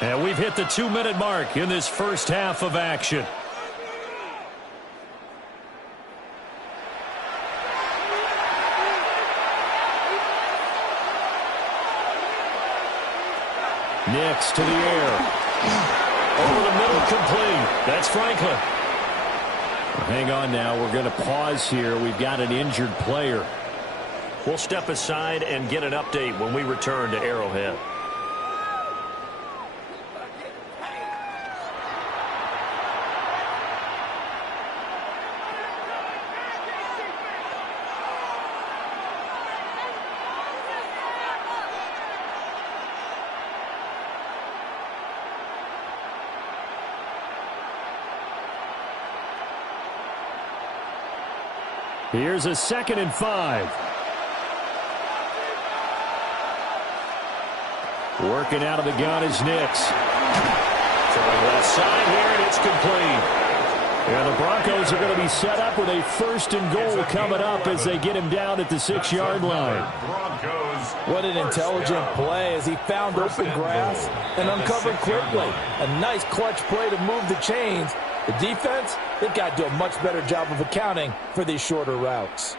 And we've hit the 2-minute mark in this first half of action. Nix to the air. Over the middle, complete. That's Franklin. Hang on now. We're going to pause here. We've got an injured player. We'll step aside and get an update when we return to Arrowhead. Here's a 2nd and 5. Working out of the gun is Nix. Throwing left side here, and it's complete. Yeah, the Broncos are going to be set up with a 1st and goal coming up as they get him down at the 6-yard line. What an intelligent play as he found open grass and uncovered quickly. A nice clutch play to move the chains. The defense, they've got to do a much better job of accounting for these shorter routes.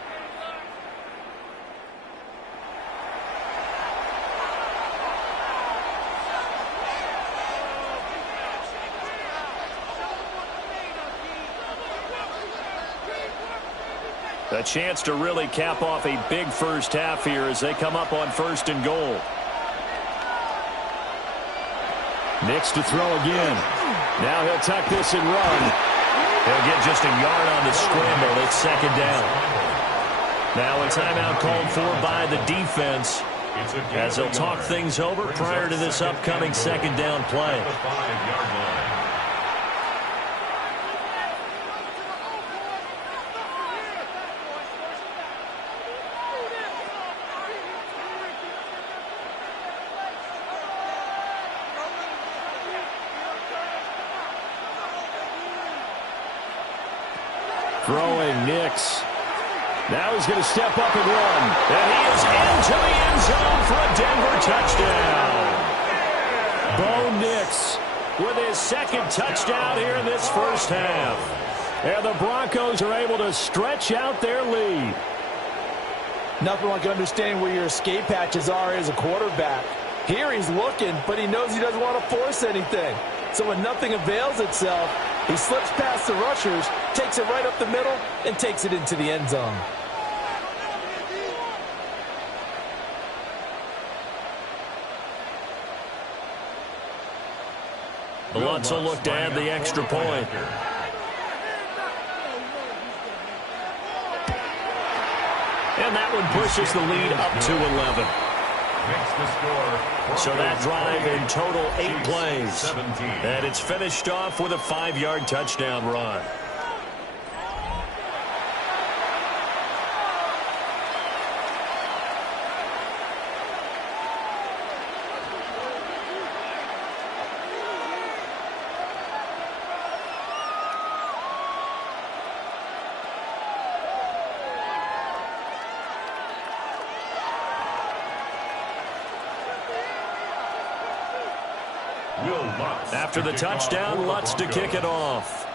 The A chance to really cap off a big first half here as they come up on 1st and goal. Nix to throw again. Now he'll tuck this and run. He'll get just a yard on the scramble. It's 2nd down. Now a timeout called for by the defense as they'll talk things over prior to this upcoming 2nd down play. Throwing Nix. Now he's going to step up and run. And he is into the end zone for a Denver touchdown. Bo Nix with his 2nd touchdown here in this first half. And the Broncos are able to stretch out their lead. Nothing like understanding where your escape hatches are as a quarterback. Here he's looking, but he knows he doesn't want to force anything. So when nothing avails itself, he slips past the rushers, takes it right up the middle, and takes it into the end zone. Lutz will look to add the extra point. And that one pushes the lead up to 11. So that drive in total 8 plays. And it's finished off with a 5-yard touchdown run. After the touchdown, Lutz to kick it off.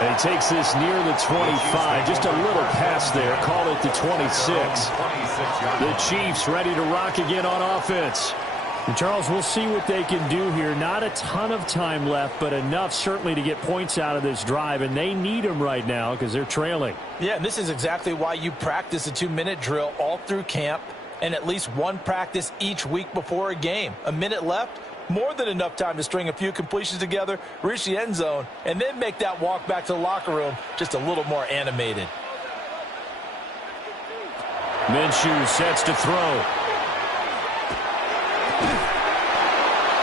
And he takes this near the 25. Just a little pass there. Call it the 26. The Chiefs ready to rock again on offense. And Charles, we'll see what they can do here. Not a ton of time left, but enough certainly to get points out of this drive, and they need them right now because they're trailing. Yeah, and this is exactly why you practice a 2-minute drill all through camp and at least one practice each week before a game. A minute left, more than enough time to string a few completions together, reach the end zone, and then make that walk back to the locker room just a little more animated. Minshew sets to throw.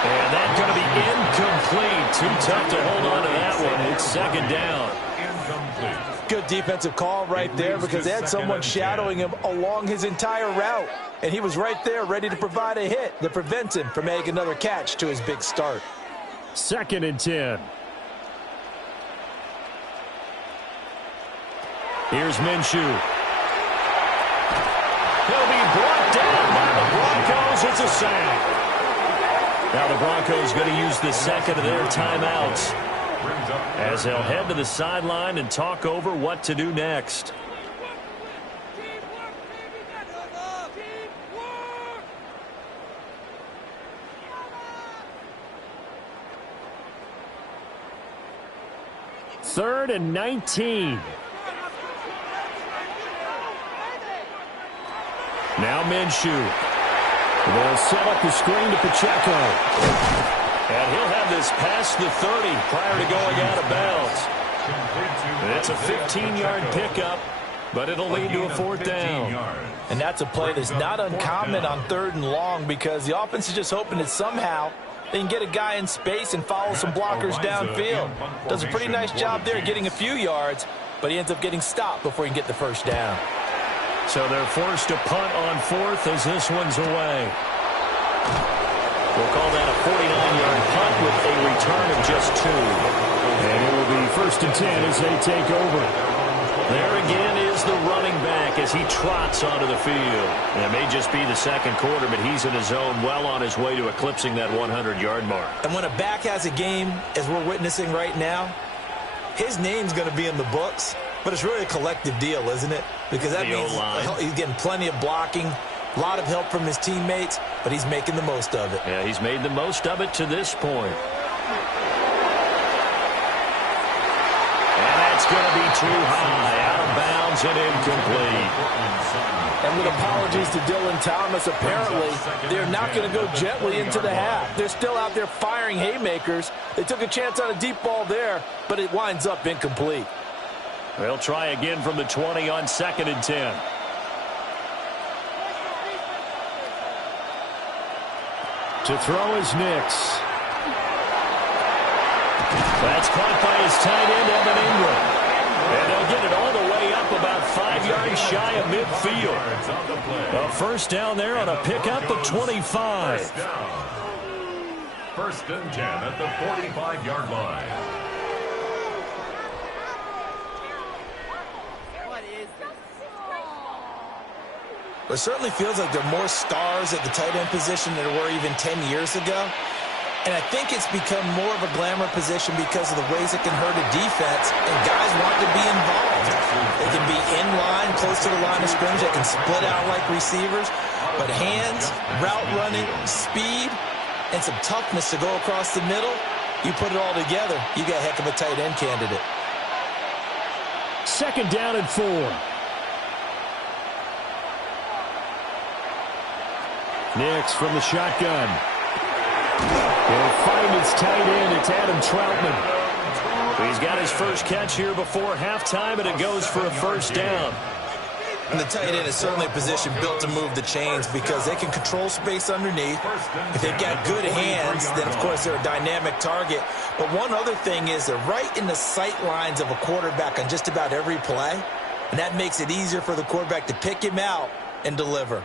And that's going to be incomplete. Too tough to hold on to that one. It's 2nd down. Incomplete. Good defensive call right there because they had someone shadowing him along his entire route. And he was right there ready to provide a hit that prevents him from making another catch to his big start. 2nd and 10. Here's Minshew. He'll be brought down by the Broncos. It's a sack. Now the Broncos going to use the 2nd of their timeouts as they'll head to the sideline and talk over what to do next. Third and 19. Now Minshew. They'll set up the screen to Pacheco. And he'll have this past the 30 prior to going out of bounds. It's a 15-yard pickup, but it'll lead to a 4th down. And that's a play that's not uncommon on 3rd and long because the offense is just hoping that somehow they can get a guy in space and follow some blockers downfield. Does a pretty nice job there getting a few yards, but he ends up getting stopped before he can get the 1st down. So they're forced to punt on 4th as this one's away. We'll call that a 49-yard punt with a return of just 2. And it will be 1st and 10 as they take over. There again is the running back as he trots onto the field. It may just be the 2nd quarter, but he's in his zone well on his way to eclipsing that 100-yard mark. And when a back has a game, as we're witnessing right now, his name's going to be in the books, but it's really a collective deal, isn't it? Because that means he's getting plenty of blocking, a lot of help from his teammates, but he's making the most of it. Yeah, he's made the most of it to this point. And that's going to be too high, out of bounds and incomplete. And with apologies to Dylan Thomas, apparently they're not going to go gently into the half. They're still out there firing haymakers. They took a chance on a deep ball there, but it winds up incomplete. They'll try again from the 20 on 2nd and 10. To throw is Nix. That's caught by his tight end, Evan Ingram. And they'll get it all the way up about 5 yards shy of midfield. A first down there on a pickup of 25. First and 10 at the 45-yard line. It certainly feels like there are more stars at the tight end position than there were even 10 years ago. And I think it's become more of a glamour position because of the ways it can hurt a defense, and guys want to be involved. They can be in line, close to the line of scrimmage. They can split out like receivers. But hands, route running, speed, and some toughness to go across the middle, you put it all together, you got a heck of a tight end candidate. 2nd down and 4. Nix from the shotgun. He'll find his tight end. It's Adam Troutman. He's got his first catch here before halftime, and it goes for a first down. And the tight end is certainly a position built to move the chains because they can control space underneath. If they've got good hands, then, of course, they're a dynamic target. But one other thing is they're right in the sight lines of a quarterback on just about every play, and that makes it easier for the quarterback to pick him out and deliver.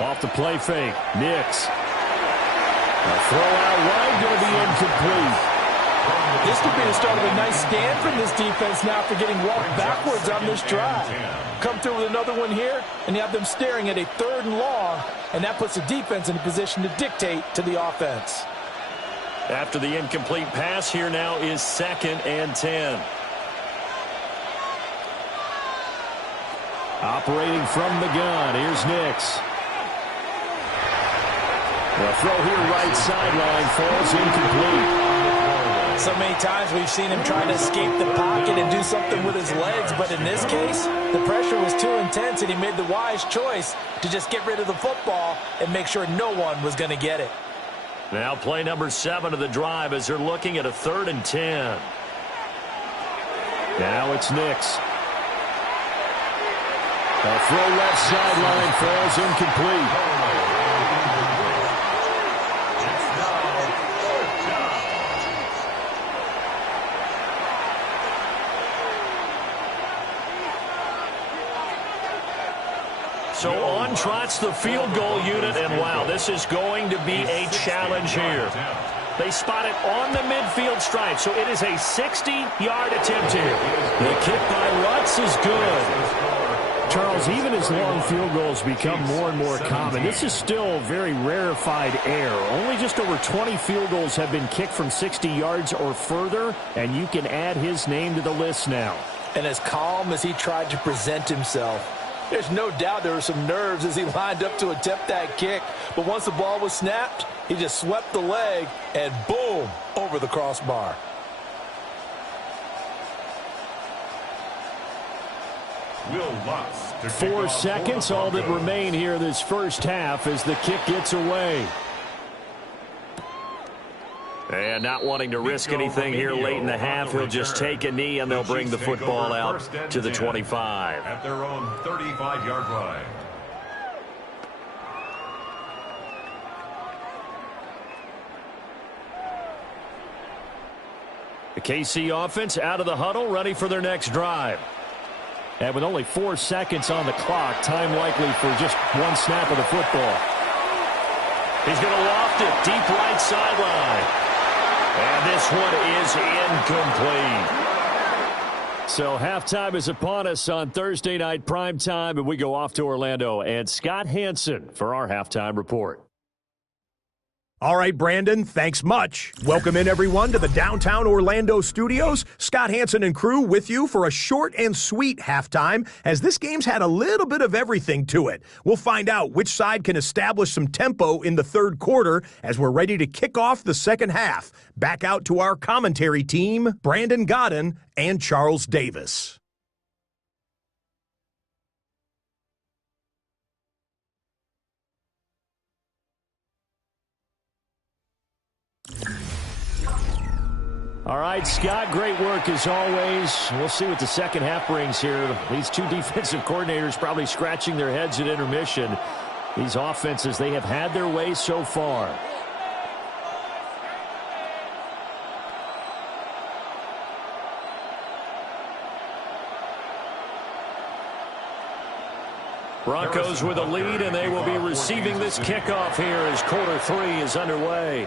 Off the play fake. Nix. A throw out wide, going to be incomplete. This could be the start of a nice stand from this defense now after getting walked backwards on this drive. Come through with another one here, and you have them staring at a 3rd and long, and that puts the defense in a position to dictate to the offense. After the incomplete pass, here now is 2nd and 10. Operating from the gun, here's Nix. The throw here right sideline falls incomplete. So many times we've seen him try to escape the pocket and do something with his legs, but in this case, the pressure was too intense and he made the wise choice to just get rid of the football and make sure no one was going to get it. Now play number 7 of the drive as they're looking at a 3rd and 10. Now it's Nix. The throw left sideline falls incomplete. So on trots the field goal unit, and wow, this is going to be a challenge here. They spot it on the midfield stripe, so it is a 60-yard attempt here. The kick by Lutz is good. Charles, even as long field goals become more and more common, this is still very rarefied air. Only just over 20 field goals have been kicked from 60 yards or further, and you can add his name to the list now. And as calm as he tried to present himself, there's no doubt there were some nerves as he lined up to attempt that kick. But once the ball was snapped, he just swept the leg and boom, over the crossbar. Will Lutz. 4 seconds, all that remain here this first half as the kick gets away. And not wanting to risk anything here late in the half, he'll just take a knee and they'll bring the football out to the 25. At their own 35-yard line. The KC offense out of the huddle, ready for their next drive. And with only 4 seconds on the clock, time likely for just one snap of the football. He's going to loft it deep right sideline. And this one is incomplete. So halftime is upon us on Thursday night primetime, and we go off to Orlando. And Scott Hansen for our halftime report. All right, Brandon, thanks much. Welcome in, everyone, to the downtown Orlando studios. Scott Hansen and crew with you for a short and sweet halftime, as this game's had a little bit of everything to it. We'll find out which side can establish some tempo in the 3rd quarter as we're ready to kick off the 2nd half. Back out to our commentary team, Brandon Godden and Charles Davis. All right, Scott, great work as always. We'll see what the 2nd half brings here. These 2 defensive coordinators probably scratching their heads at intermission. These offenses, they have had their way so far. Broncos with a lead, and they will be receiving this kickoff here as quarter 3 is underway.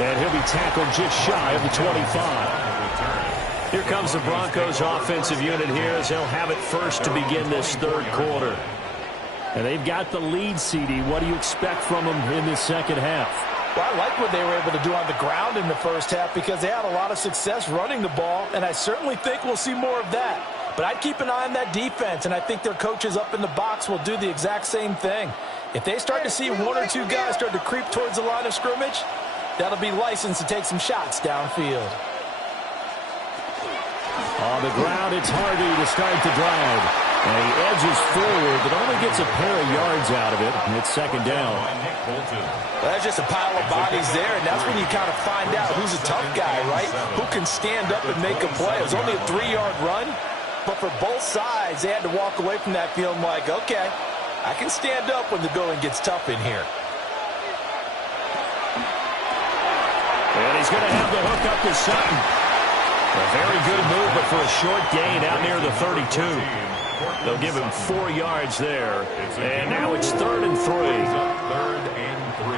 And he'll be tackled just shy of the 25. Here comes the Broncos offensive unit here as they'll have it first to begin this 3rd quarter. And they've got the lead, CD. What do you expect from them in this 2nd half? Well, I like what they were able to do on the ground in the first half because they had a lot of success running the ball, and I certainly think we'll see more of that. But I'd keep an eye on that defense, and I think their coaches up in the box will do the exact same thing. If they start to see 1 or 2 guys start to creep towards the line of scrimmage, that'll be licensed to take some shots downfield. On the ground, it's Hardy to start the drive. And he edges forward, but only gets a pair of yards out of it. And it's 2nd down. Well, that's just a pile of bodies there, and that's when you kind of find out who's a tough guy, right? Who can stand up and make a play. It was only a 3-yard run, but for both sides, they had to walk away from that feeling like, okay, I can stand up when the going gets tough in here. And he's going to have the hook up to Sutton. A very good move, but for a short gain out near the 32. They'll give him 4 yards there. And now it's 3rd and 3. Third and 3.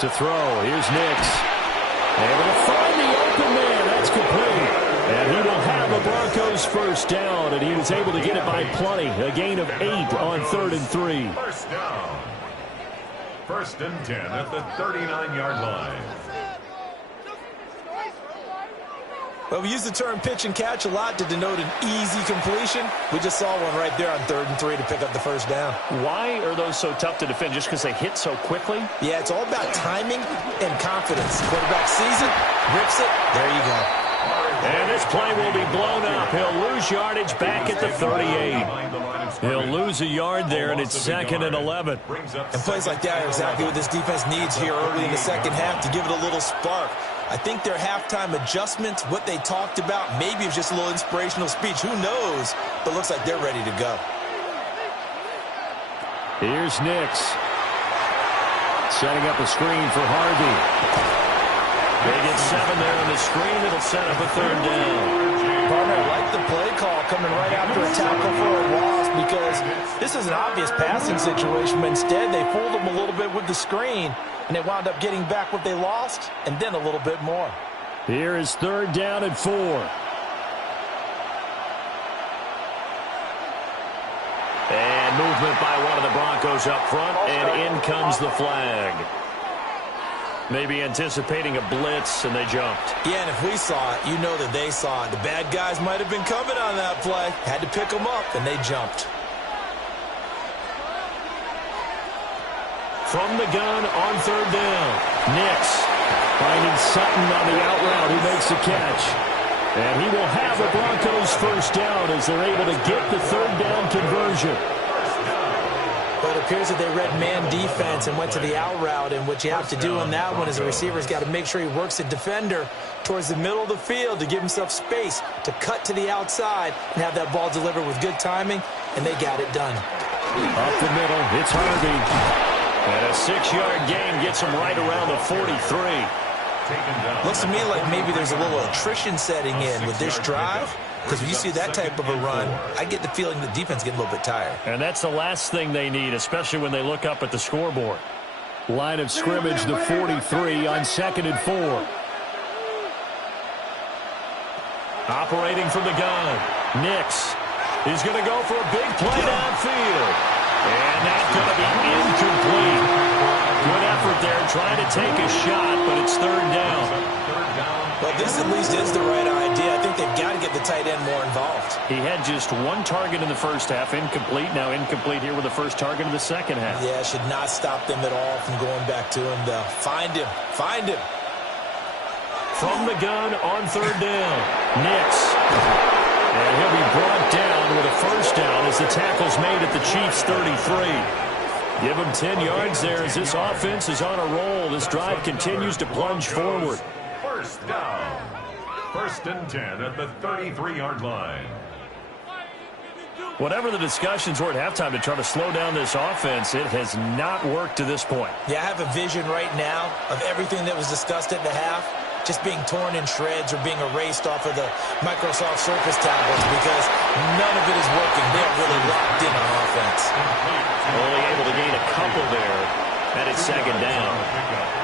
To throw, here's Nix. Able to find the open man. That's complete. And he will have a Broncos first down, and he was able to get it by plenty. A gain of 8 on 3rd and 3. First down. 1st and 10 at the 39-yard line. Well, we use the term pitch and catch a lot to denote an easy completion. We just saw one right there on 3rd and 3 to pick up the first down. Why are those so tough to defend? Just because they hit so quickly? Yeah, it's all about timing and confidence. Quarterback sees it, rips it, there you go. And this play will be blown up. He'll lose yardage back at the 38. He'll lose a yard there, and it's 2nd and 11. And plays like that are exactly what this defense needs here early in the second half to give it a little spark. I think their halftime adjustments, what they talked about, maybe it was just a little inspirational speech. Who knows? But it looks like they're ready to go. Here's Nix. Setting up a screen for Harvey. They get 7 there on the screen. It'll set up a 3rd down. Partner, I like the play call coming right after a tackle for a loss because this is an obvious passing situation, but instead they fooled them a little bit with the screen, and they wound up getting back what they lost and then a little bit more. Here is 3rd down and 4. And movement by one of the Broncos up front, and in comes the flag. Maybe anticipating a blitz, and they jumped. Yeah, and if we saw it, you know that they saw it. The bad guys might have been coming on that play. Had to pick them up, and they jumped. From the gun on 3rd down. Nix finding Sutton on the out route. He makes the catch. And he will have a Broncos first down as they're able to get the 3rd down conversion. But it appears that they read man defense and went to the out route, and what you have to do on that one is the receiver's got to make sure he works the defender towards the middle of the field to give himself space to cut to the outside and have that ball delivered with good timing, and they got it done. Up the middle, it's Harvey. And a 6-yard gain gets him right around the 43. Looks to me like maybe there's a little attrition setting in with this drive, because when you see that type of a run, I get the feeling the defense getting a little bit tired. And that's the last thing they need, especially when they look up at the scoreboard. Line of scrimmage, the 43 on 2nd and 4. Operating from the gun. Nix. He's going to go for a big play downfield. And that's going to be incomplete. Good effort there, trying to take a shot, but it's 3rd down. Well, this at least is the right idea. I think they've got to get the tight end more involved. He had just 1 target in the first half, incomplete. Now incomplete here with the first target of the second half. Yeah, should not stop them at all from going back to him, though. Find him. Find him. From the gun on 3rd down. Nix. And he'll be brought down with a first down as the tackle's made at the Chiefs' 33. Give him 10 yards there as this offense is on a roll. This drive continues to plunge forward. First down. 1st and 10 at the 33-yard line. Whatever the discussions were at halftime to try to slow down this offense, it has not worked to this point. Yeah, I have a vision right now of everything that was discussed at the half just being torn in shreds or being erased off of the Microsoft Surface tablets because none of it is working. They're really locked in on offense. Only able to gain a couple there, and it's 2nd down.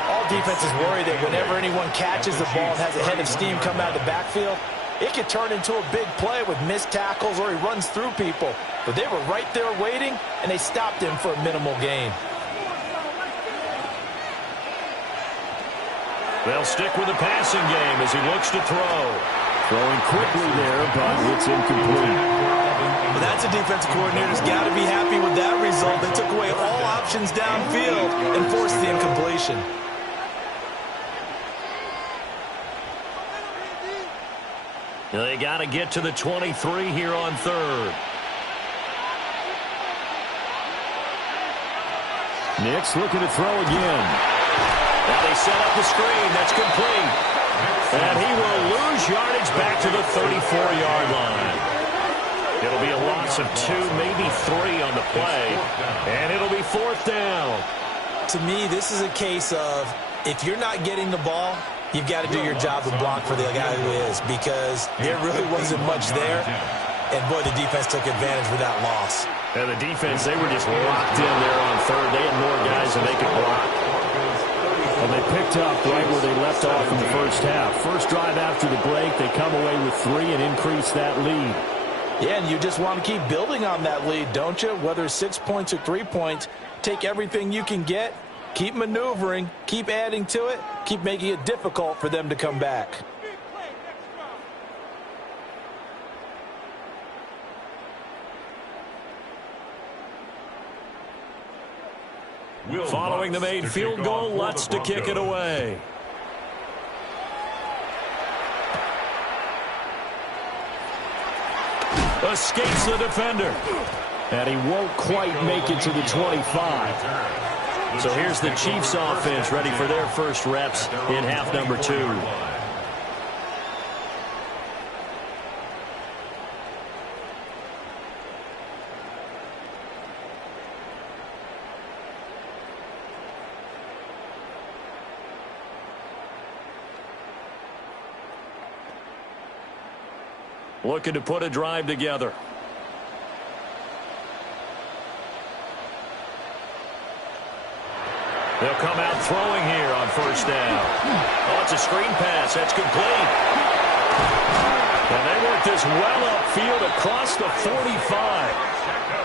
All defenses worry that whenever anyone catches the ball and has a head of steam come out of the backfield, it could turn into a big play with missed tackles or he runs through people. But they were right there waiting, and they stopped him for a minimal gain. They'll stick with the passing game as he looks to throw. Throwing quickly there, but it's incomplete. Well, that's a defensive coordinator's got to be happy with that result. They took away all options downfield and forced the incompletion. They got to get to the 23 here on 3rd. Nix looking to throw again. Now they set up the screen. That's complete. And he will lose yardage back to the 34-yard line. loss of 2, maybe 3 on the play. And it'll be 4th down. To me, this is a case of if you're not getting the ball, you've got to do your job and block for the guy who is, because there really wasn't much there. And, boy, the defense took advantage with that loss. And the defense, they were just locked in there on 3rd. They had more guys than they could block. And they picked up right where they left off in the first half. First drive after the break, they come away with 3 and increase that lead. Yeah, and you just want to keep building on that lead, don't you? Whether it's 6 points or 3 points, take everything you can get, keep maneuvering, keep adding to it, keep making it difficult for them to come back. Following the made field goal, Lutz to kick it away. Escapes the defender. And he won't quite make it to the 25. So here's the Chiefs offense ready for their first reps in half number 2. Looking to put a drive together. They'll come out throwing here on 1st down. Oh, it's a screen pass. That's complete. And they work this well upfield across the 45.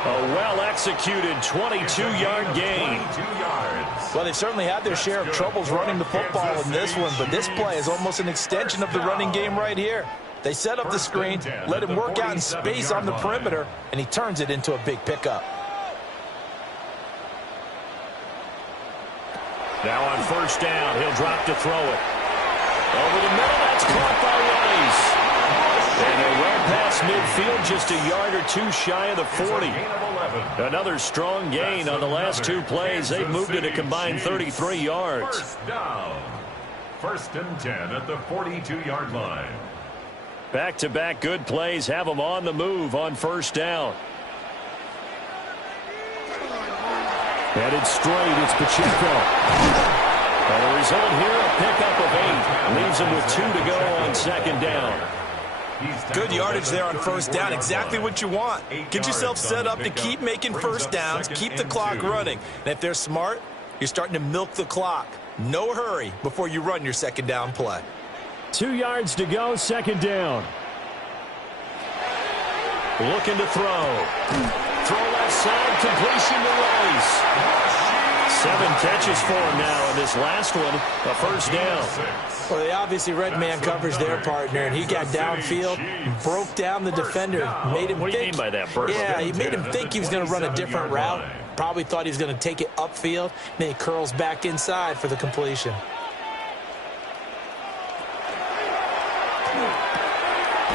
A well-executed 22-yard gain. Well, they certainly had their share of troubles running the football in this one, but this play is almost an extension of the running game right here. They set up the screen, let him work out in space on the perimeter, and he turns it into a big pickup. Now on 1st down, he'll drop to throw it. Over the middle, that's caught by Rice. And they're well past midfield, just a yard or 2 shy of the 40. Another strong gain on the last 2 plays. They've moved it a combined 33 yards. 1st down. 1st and 10 at the 42-yard line. Back-to-back good plays have them on the move on 1st down. Headed straight, it's Pacheco. And the result here, a pickup of 8. Leaves them with 2 to go on 2nd down. Good yardage there on 1st down. Exactly what you want. Get yourself set up to keep making 1st downs, keep the clock running. And if they're smart, you're starting to milk the clock. No hurry before you run your 2nd down play. 2 yards to go, 2nd down. Looking to throw. Throw left side, completion to Rice. 7 catches for him now in this last one, a 1st down. Well, they obviously read man coverage their partner, and he got downfield, broke down the defender, made him What do you mean by that, Bert? Yeah, he made him think he was going to run a different route. Probably thought he was going to take it upfield, then he curls back inside for the completion.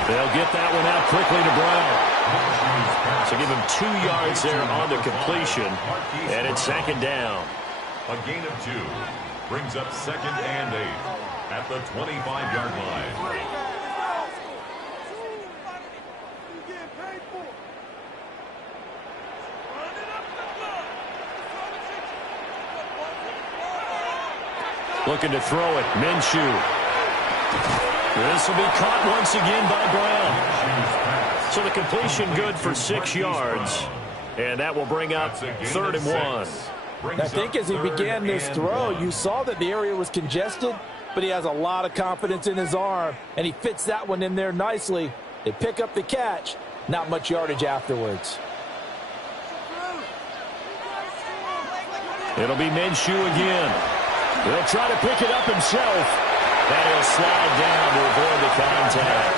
They'll get that one out quickly to Brown. So give him 2 yards there on the completion. And it's 2nd down. A gain of 2 brings up 2nd and 8 at the 25-yard line. Looking to throw it. Minshew. This will be caught once again by Brown. So the completion good for 6 yards. And that will bring up 3rd and 1. I think as he began this throw, you saw that the area was congested, but he has a lot of confidence in his arm, and he fits that one in there nicely. They pick up the catch, not much yardage afterwards. It'll be Minshew again. He'll try to pick it up himself. And he'll slide down to avoid the contact.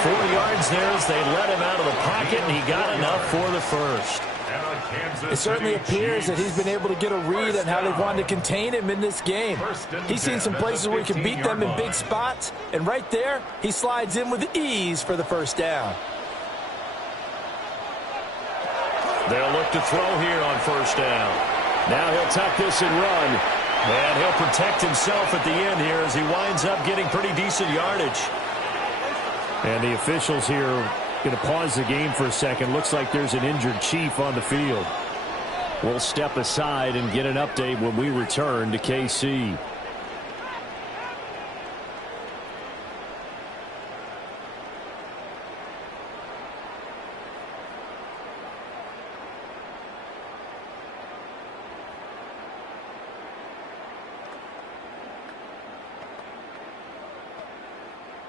4 yards there as they let him out of the pocket, and he got enough for the 1st. It certainly appears that he's been able to get a read on how they wanted to contain him in this game. He's seen some places where he can beat them in big spots, and right there, he slides in with ease for the 1st down. They'll look to throw here on 1st down. Now he'll tuck this and run. And he'll protect himself at the end here as he winds up getting pretty decent yardage. And the officials here Going to pause the game for a second. Looks like there's an injured Chief on the field. We'll step aside and get an update when we return to KC.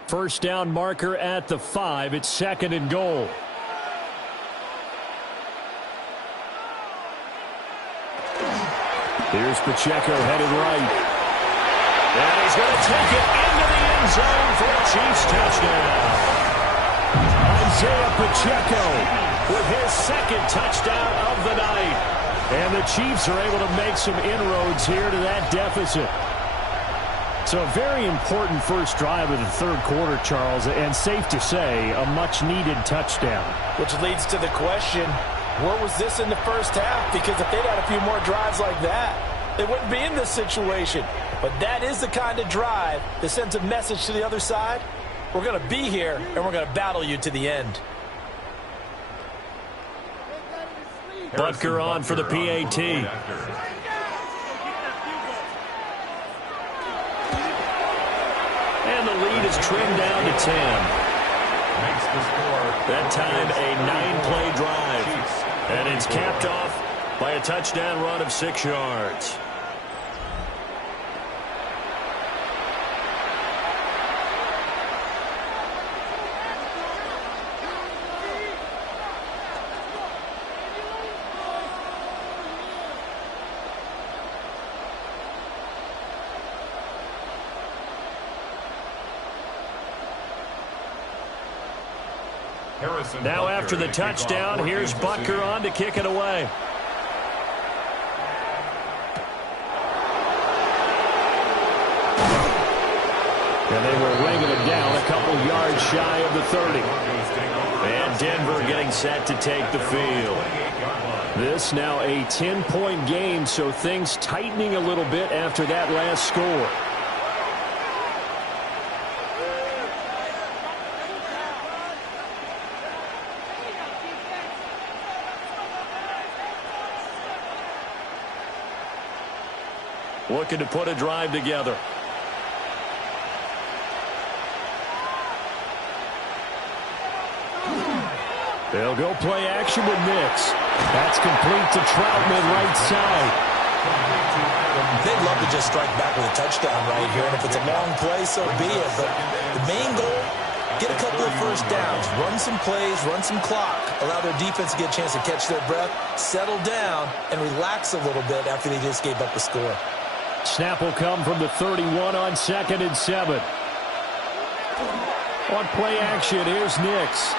First down marker at the 5. It's 2nd and goal. Here's Pacheco headed right. And he's going to take it into the end zone for a Chiefs touchdown. Isaiah Pacheco With his 2nd touchdown of the night. And the Chiefs are able to make some inroads here to that deficit. So a very important first drive of the 3rd quarter, Charles, and safe to say, a much-needed touchdown. Which leads to the question, where was this in the first half? Because if they'd had a few more drives like that, they wouldn't be in this situation. But that is the kind of drive that sends a message to the other side. We're going to be here, and we're going to battle you to the end. Butker on for the PAT. And the lead is trimmed down to 10. Makes the score. That time a 9-play drive. And it's capped off by a touchdown run of 6 yards. Now after the touchdown, here's Butker on to kick it away. And they will wrangle it down a couple yards shy of the 30. And Denver getting set to take the field. This now a 10-point game, so things tightening a little bit after that last score. Looking to put a drive together. They'll go play action with Nix. That's complete to Troutman right side. They'd love to just strike back with a touchdown right here, and if it's a long play, so be it. But the main goal, get a couple of first downs, run some plays, run some clock, allow their defense to get a chance to catch their breath, settle down, and relax a little bit after they just gave up a score. Snap will come from the 31 on 2nd and 7. On play action, here's Nix.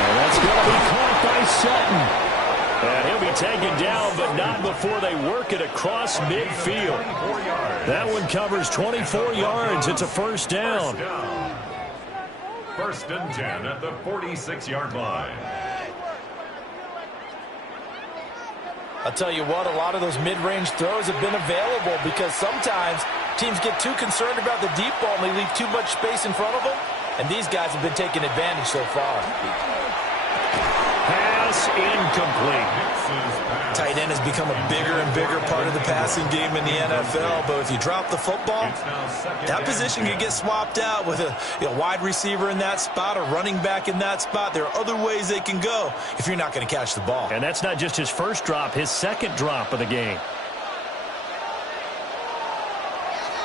And that's going to be caught by Sutton. And he'll be taken down, but not before they work it across midfield. That one covers 24 yards. It's a first down. 1st and 10 at the 46-yard line. I'll tell you what, a lot of those mid-range throws have been available because sometimes teams get too concerned about the deep ball and they leave too much space in front of them, and these guys have been taking advantage so far. Pass incomplete. Tight end has become a bigger and bigger part of the passing game in the NFL, but if you drop the football, that position can get swapped out with a wide receiver in that spot, a running back in that spot. There are other ways they can go if you're not going to catch the ball. And that's not just his first drop, his 2nd drop of the game.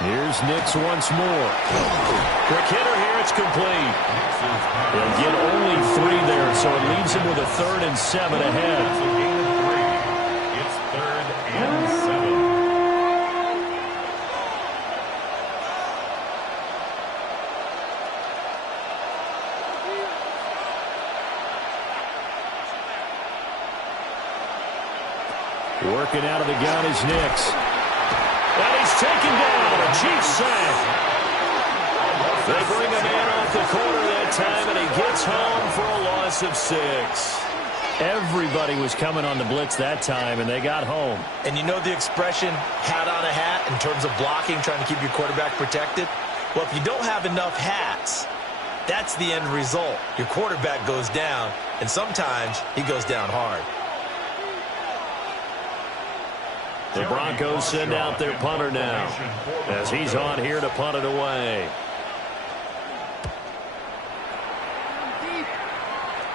Here's Nix once more. Quick hitter here, it's complete. They'll get only 3 there, so it leaves him with a 3rd and 7 ahead. It's 3rd and 7. Working out of the gun is Nix. And he's taken down, a Chiefs sack. They bring a man off the corner that time, and he gets home for a loss of 6. Everybody was coming on the blitz that time, and they got home. And you know the expression, hat on a hat, in terms of blocking, trying to keep your quarterback protected? Well, if you don't have enough hats, That's the end result. Your quarterback goes down, and sometimes he goes down hard. The Broncos send out their punter now as he's on here to punt it away.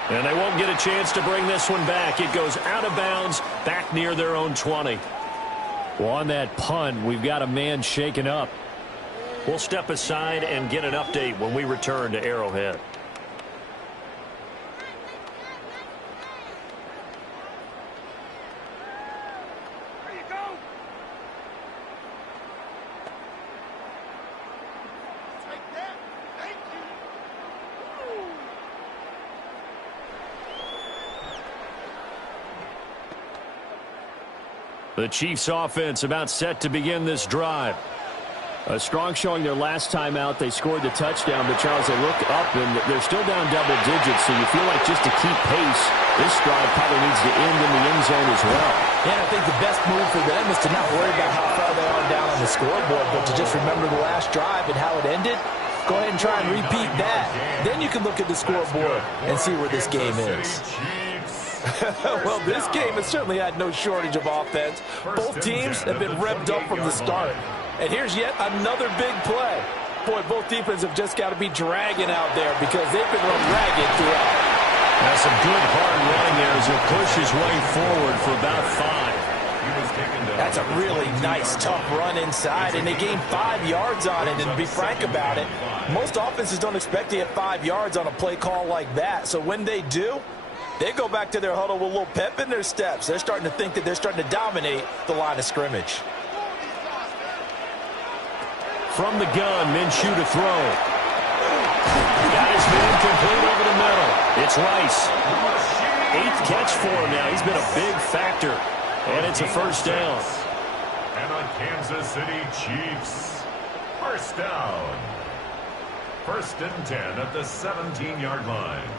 And they won't get a chance to bring this one back. It goes out of bounds back near their own 20. Well, on that punt, we've got a man shaken up. We'll step aside and get an update when we return to Arrowhead. The Chiefs offense about set to begin this drive. A strong showing their last time out. They scored the touchdown, but Charles, they look up and they're still down double digits, so you feel like just to keep pace, this drive probably needs to end in the end zone as well. Yeah, I think the best move for them is to not worry about how far they are down on the scoreboard, but to just remember the last drive and how it ended. Go ahead and try and repeat that. Then you can look at the scoreboard and see where this game is. Well, this game has certainly had no shortage of offense. Both teams have been revved up from the start. And here's yet another big play. Boy, both defenses have just got to be dragging out there because they've been run ragged throughout. That's some good hard running there as he pushes his way forward for about 5. That's a really nice, tough run inside, and they gained 5 yards on it. And to be frank about it, most offenses don't expect to get 5 yards on a play call like that. So when they do, they go back to their huddle with a little pep in their steps. They're starting to think that they're starting to dominate the line of scrimmage. From the gun, Minshew to throw. Got his man complete over the middle. It's Rice. 8th catch for him now. He's been a big factor. And it's a first down. And the Kansas City Chiefs. First down. 1st and 10 at the 17-yard line.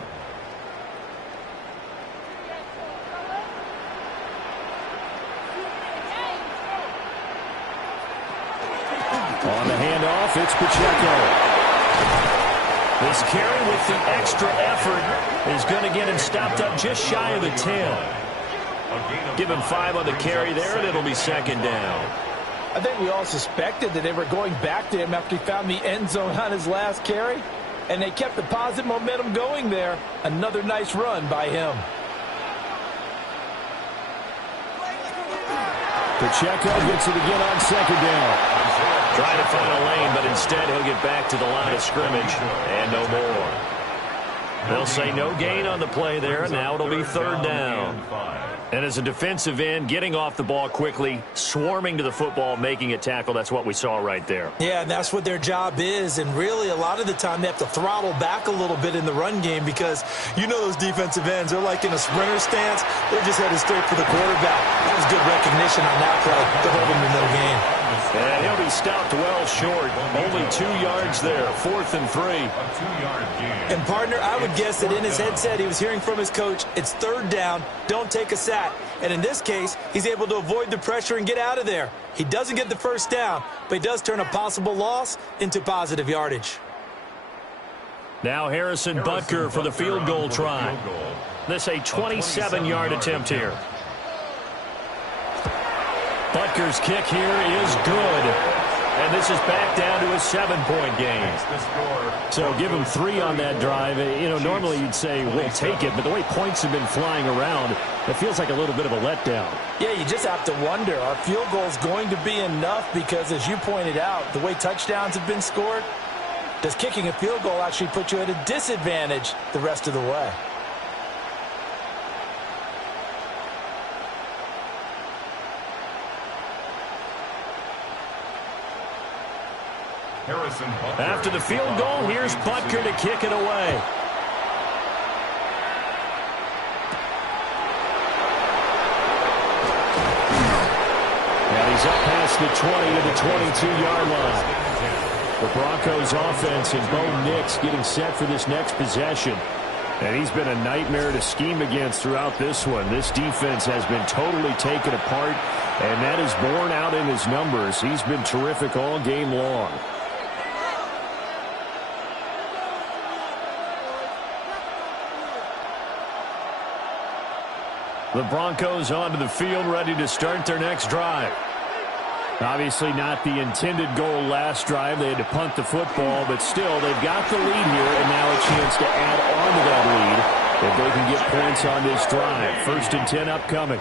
On the handoff, it's Pacheco. This carry with the extra effort is going to get him stopped up just shy of the 10. Give him 5 on the carry there, and it'll be 2nd down. I think we all suspected that they were going back to him after he found the end zone on his last carry, and they kept the positive momentum going there. Another nice run by him. Pacheco gets it again on 2nd down. Trying to find a lane, but instead he'll get back to the line of scrimmage and no more. They'll say no gain on the play there. Now it'll be 3rd down. And as a defensive end, getting off the ball quickly, swarming to the football, making a tackle, that's what we saw right there. Yeah, and that's what their job is. And really, a lot of the time, they have to throttle back a little bit in the run game because you know those defensive ends, they're like in a sprinter stance. They're just headed straight for the quarterback. That was good recognition on that play to hold him in no gain. And he'll be stopped well short. Only 2 yards there. 4th and 3. And, partner, I would guess that in his headset he was hearing from his coach, it's 3rd down, don't take a sack. And in this case, he's able to avoid the pressure and get out of there. He doesn't get the 1st down, but he does turn a possible loss into positive yardage. Now Harrison Butker for the field goal try. This a 27-yard attempt here. Butker's kick here is good. And this is back down to a 7-point game. So give him 3 on that drive. You know, normally you'd say we'll take it, but the way points have been flying around, it feels like a little bit of a letdown. Yeah, you just have to wonder, are field goals going to be enough? Because as you pointed out, the way touchdowns have been scored, does kicking a field goal actually put you at a disadvantage the rest of the way? After the field goal, here's Butker to kick it away. And he's up past the 20 to the 22-yard line. The Broncos offense and Bo Nix getting set for this next possession. And he's been a nightmare to scheme against throughout this one. This defense has been totally taken apart, and that is borne out in his numbers. He's been terrific all game long. The Broncos onto the field, ready to start their next drive. Obviously not the intended goal last drive. They had to punt the football, but still, they've got the lead here, and now a chance to add on to that lead if they can get points on this drive. 1st and 10 upcoming.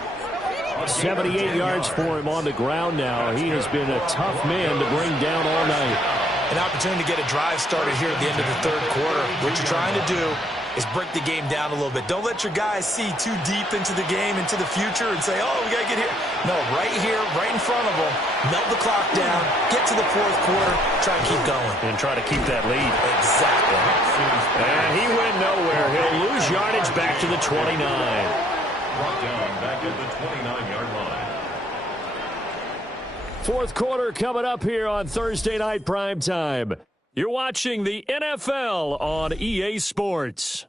78 yards for him on the ground now. He has been a tough man to bring down all night. An opportunity to get a drive started here at the end of the 3rd quarter. What you're trying to do is break the game down a little bit. Don't let your guys see too deep into the game, into the future, and say, oh, we got to get here. No, right here, right in front of them, melt the clock down, get to the 4th quarter, try to keep going. And try to keep that lead. Exactly. And he went nowhere. He'll lose yardage back to the 29. Brought down back at the 29-yard line. 4th quarter coming up here on Thursday Night Primetime. You're watching the NFL on EA Sports.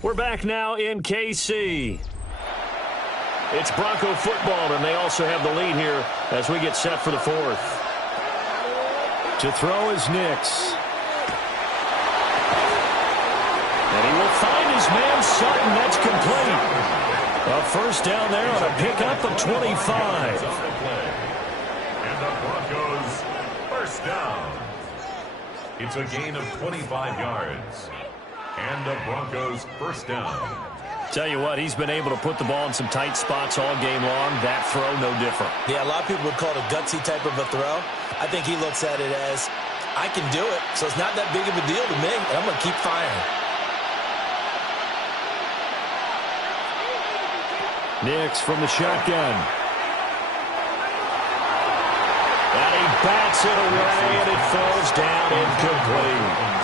We're back now in KC. It's Bronco football, and they also have the lead here as we get set for the 4th. To throw is Nix. And he will find his man Sutton. That's complete. A 1st down there on a pickup of 25. And the Broncos, 1st down. It's a gain of 25 yards. And the Broncos, 1st down. Tell you what, he's been able to put the ball in some tight spots all game long. That throw, no different. Yeah, a lot of people would call it a gutsy type of a throw. I think he looks at it as, I can do it, so it's not that big of a deal to me, and I'm going to keep firing. Nix from the shotgun. And he bats it away, and it falls down incomplete.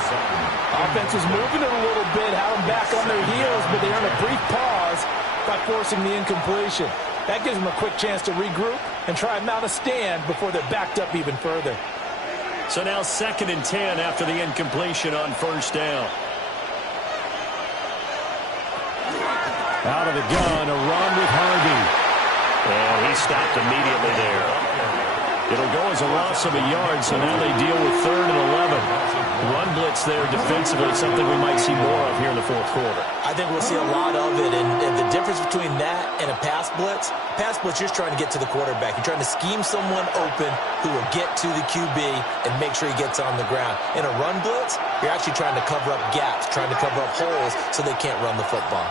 Offense is moving it a little bit, had them back on their heels, but they earn a brief pause by forcing the incompletion. That gives them a quick chance to regroup and try and mount a stand before they're backed up even further. So now 2nd and 10 after the incompletion on 1st down. Out of the gun, a run with Harvey. And he stopped immediately there. It'll go as a loss of a yard, so now they deal with 3rd and 11. Run blitz there defensively, something we might see more of here in the 4th quarter. I think we'll see a lot of it, and the difference between that and a pass blitz, you're just trying to get to the quarterback. You're trying to scheme someone open who will get to the QB and make sure he gets on the ground. In a run blitz, you're actually trying to cover up gaps, trying to cover up holes so they can't run the football.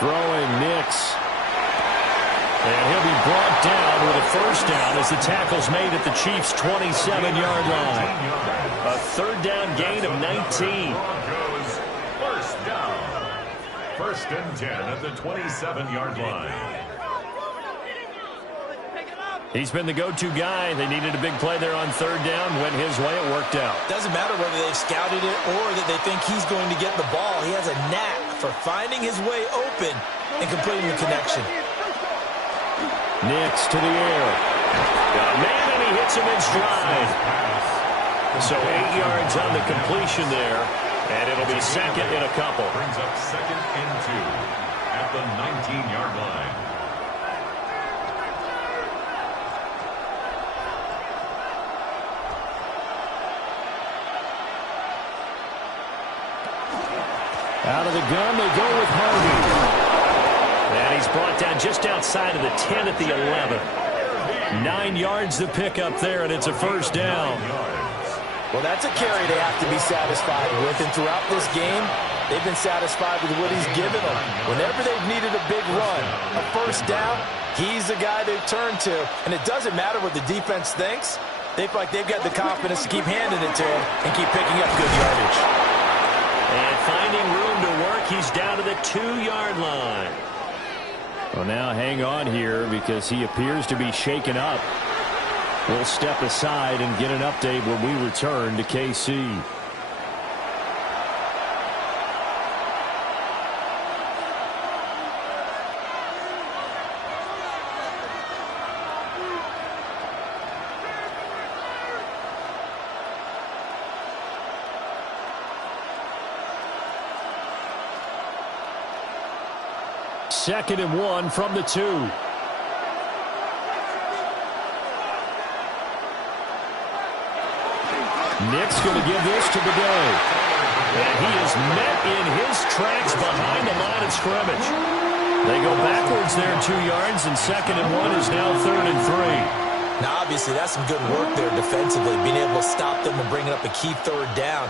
Throwing Nix. And he'll be brought down with a 1st down as the tackle's made at the Chiefs' 27-yard line. A 3rd down gain of 19. Broncos, 1st down. 1st and 10 at the 27-yard line. He's been the go-to guy. They needed a big play there on 3rd down. Went his way. It worked out. Doesn't matter whether they've scouted it or that they think he's going to get the ball. He has a knack for finding his way open and completing the connection. Nix to the air. Man, and he hits him in stride. So 8 yards on the completion there, and it'll be 2nd and a couple. Brings up 2nd and 2 at the 19-yard line. Out of the gun, they go with Harvey. And he's brought down just outside of the 10 at the 11. 9 yards to pick up there, and it's a 1st down. Well, that's a carry they have to be satisfied with, and throughout this game, they've been satisfied with what he's given them. Whenever they've needed a big run, a 1st down, he's the guy they've turned to, and it doesn't matter what the defense thinks. They feel like they've got the confidence to keep handing it to him and keep picking up good yardage. And finding room to work, he's down to the 2-yard line. Well, now hang on here because he appears to be shaken up. We'll step aside and get an update when we return to KC. 2nd and 1 from the 2. Nick's going to give this to the day. And he is met in his tracks behind the line of scrimmage. They go backwards there 2 yards, and 2nd and 1 is now 3rd and 3. Now, obviously, that's some good work there defensively, being able to stop them and bringing up a key 3rd down.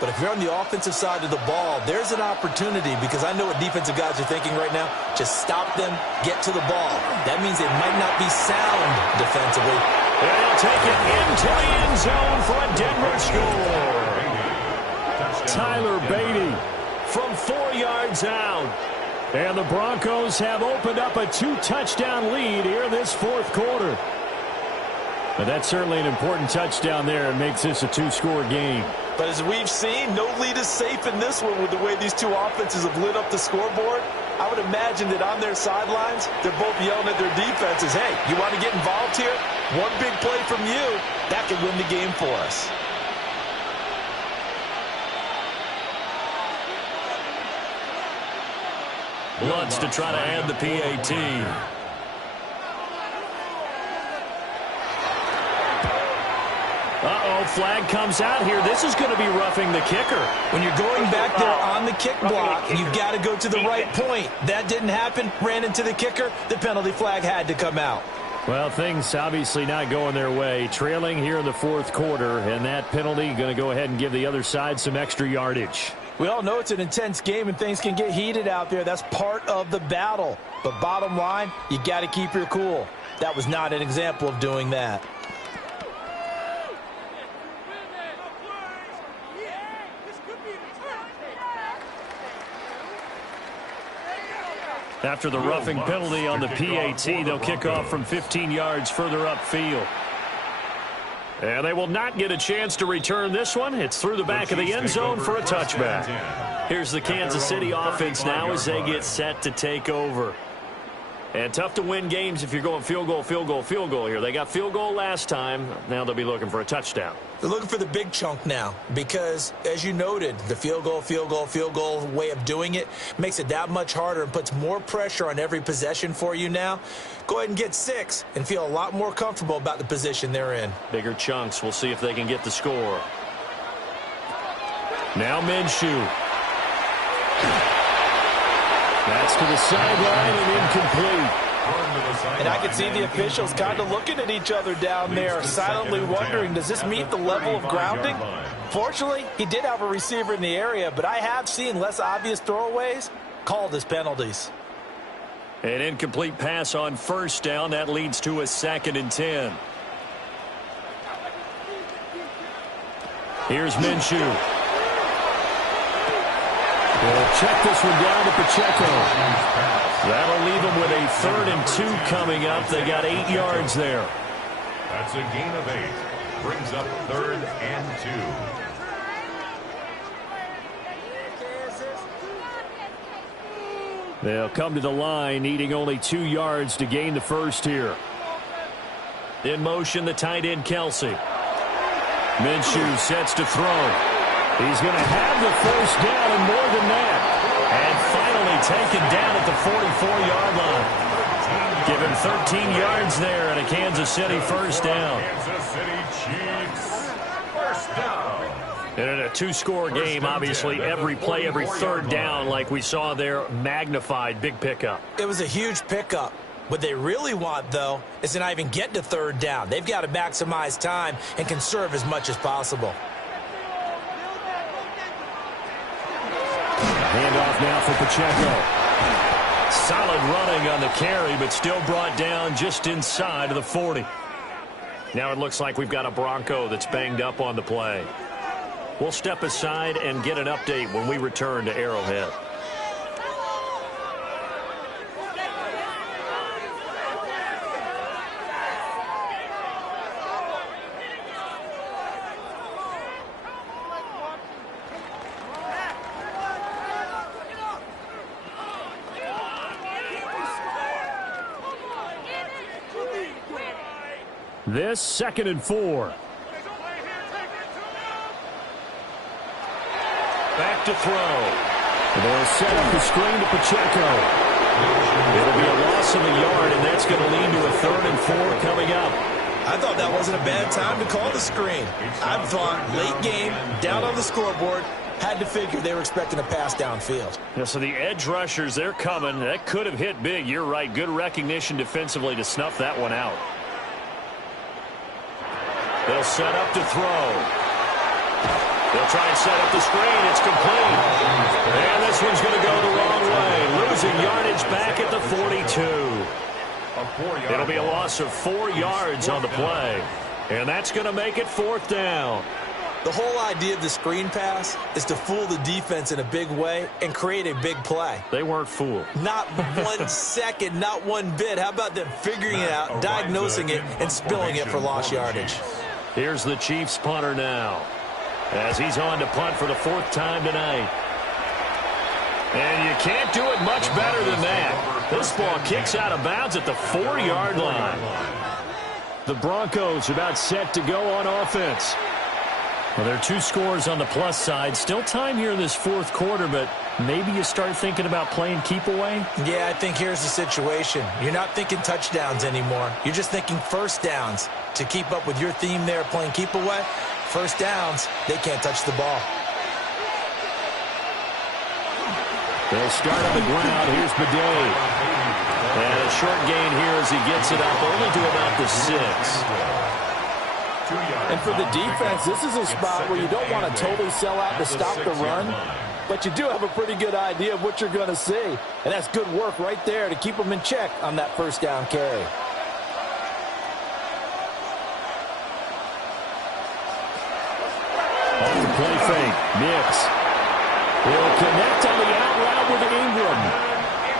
But if you're on the offensive side of the ball, there's an opportunity, because I know what defensive guys are thinking right now. Just stop them, get to the ball. That means they might not be sound defensively. And he'll take it into the end zone for a Denver score. Tyler Beatty from 4 yards out. And the Broncos have opened up a 2-touchdown lead here in this 4th quarter. But that's certainly an important touchdown there. It makes this a 2-score game. But as we've seen, no lead is safe in this one with the way these two offenses have lit up the scoreboard. I would imagine that on their sidelines, they're both yelling at their defenses, hey, you want to get involved here? One big play from you, that could win the game for us. Lutz to try to add the PAT. Uh-oh, flag comes out here. This is going to be roughing the kicker. When you're going back there on the kick block, you've got to go to the right point. That didn't happen. Ran into the kicker. The penalty flag had to come out. Well, things obviously not going their way. Trailing here in the 4th quarter, and that penalty going to go ahead and give the other side some extra yardage. We all know it's an intense game and things can get heated out there. That's part of the battle. But bottom line, you got to keep your cool. That was not an example of doing that. After the roughing penalty on the PAT, they'll kick off from 15 yards further upfield. And they will not get a chance to return this one. It's through the back of the end zone for a touchback. Here's the Kansas City offense now as they get set to take over. And tough to win games if you're going field goal, field goal, field goal here. They got field goal last time. Now they'll be looking for a touchdown. They're looking for the big chunk now because, as you noted, the field goal, field goal, field goal way of doing it makes it that much harder and puts more pressure on every possession for you now. Go ahead and get 6 and feel a lot more comfortable about the position they're in. Bigger chunks. We'll see if they can get the score. Now Minshew. That's to the sideline and incomplete. And I can see the officials kind of looking at each other down there, silently wondering, does this meet the level of grounding? Fortunately, he did have a receiver in the area, but I have seen less obvious throwaways called as penalties. An incomplete pass on 1st down. That leads to a 2nd and 10. Here's Minshew. We'll check this one down to Pacheco. That'll leave them with a 3rd and 2 coming up. They got 8 yards there. That's a gain of 8. Brings up 3rd and 2. They'll come to the line, needing only 2 yards to gain the first here. In motion, the tight end, Kelsey. Minshew sets to throw. He's going to have the 1st down and more than that. And finally taken down at the 44-yard line. Give him 13 yards there and a Kansas City 1st down. Kansas City Chiefs, 1st down. And in a 2-score game, obviously, every play, every 3rd down, like we saw there, magnified. Big pickup. It was a huge pickup. What they really want, though, is to not even get to 3rd down. They've got to maximize time and conserve as much as possible. Handoff now for Pacheco. Solid running on the carry, but still brought down just inside of the 40. Now it looks like we've got a Bronco that's banged up on the play. We'll step aside and get an update when we return to Arrowhead. This 2nd and 4. Back to throw. They'll set up the screen to Pacheco. It'll be a loss of a yard, and that's going to lead to a 3rd and 4 coming up. I thought that wasn't a bad time to call the screen. I thought late game, down on the scoreboard, had to figure they were expecting a pass downfield. Yeah, so the edge rushers, they're coming. That could have hit big. You're right. Good recognition defensively to snuff that one out. They'll set up to throw. They'll try and set up the screen. It's complete. And this one's going to go the wrong way. Losing yardage back at the 42. It'll be a loss of 4 yards on the play. And that's going to make it 4th down. The whole idea of the screen pass is to fool the defense in a big way and create a big play. They weren't fooled. Not 1 second, not one bit. How about them figuring it out, diagnosing it, and spilling it for lost yardage? Here's the Chiefs punter now, as he's on to punt for the 4th time tonight. And you can't do it much better than that. This ball kicks out of bounds at the 4-yard line. The Broncos about set to go on offense. Well, there are 2 scores on the plus side. Still time here in this 4th quarter, but maybe you start thinking about playing keep away? Yeah, I think here's the situation. You're not thinking touchdowns anymore. You're just thinking first downs. To keep up with your theme there, playing keep away, first downs, they can't touch the ball. They'll start on the ground. Here's Bidet. And a short gain here as he gets it up only to about the 6. And for the defense, this is a spot where you don't want to totally sell out to stop the run, but you do have a pretty good idea of what you're going to see. And that's good work right there to keep them in check on that first down carry. Off the play fake. Nix. He'll connect on the out route with Ingram.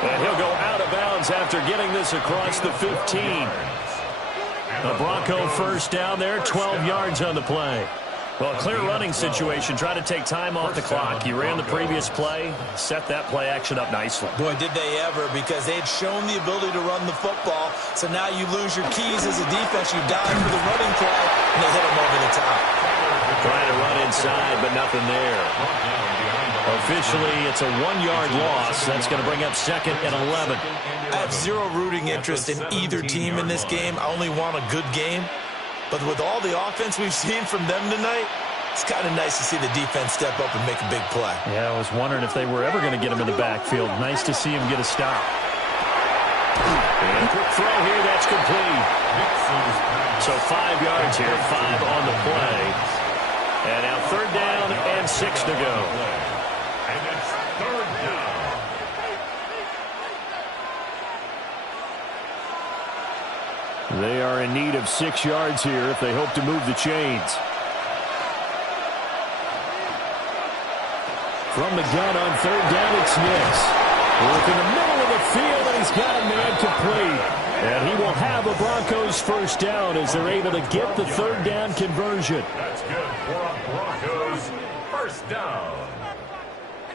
And he'll go out of bounds after getting this across the 15. A Bronco first down there, 12 yards on the play. Well, clear running situation. Try to take time off the clock. You ran the previous play, set that play action up nicely. Boy, did they ever, because they had shown the ability to run the football. So now you lose your keys as a defense. You dive for the running play, and they hit them over the top. Trying to run inside, but nothing there. Officially, it's a 1-yard loss. That's going to bring up 2nd and 11. I have zero rooting interest in either team in this game. I only want a good game. But with all the offense we've seen from them tonight, it's kind of nice to see the defense step up and make a big play. Yeah, I was wondering if they were ever going to get him in the backfield. Nice to see him get a stop. And a quick throw here, that's complete. So 5 yards here, 5 on the play. And now 3rd down and 6 to go. And it's 3rd down. They are in need of 6 yards here if they hope to move the chains. From the gun on 3rd down, it's Nix. Work in the middle of the field, and he's got a man complete. And he will have a Broncos first down as they're able to get the 3rd down conversion. That's good for a Broncos first down.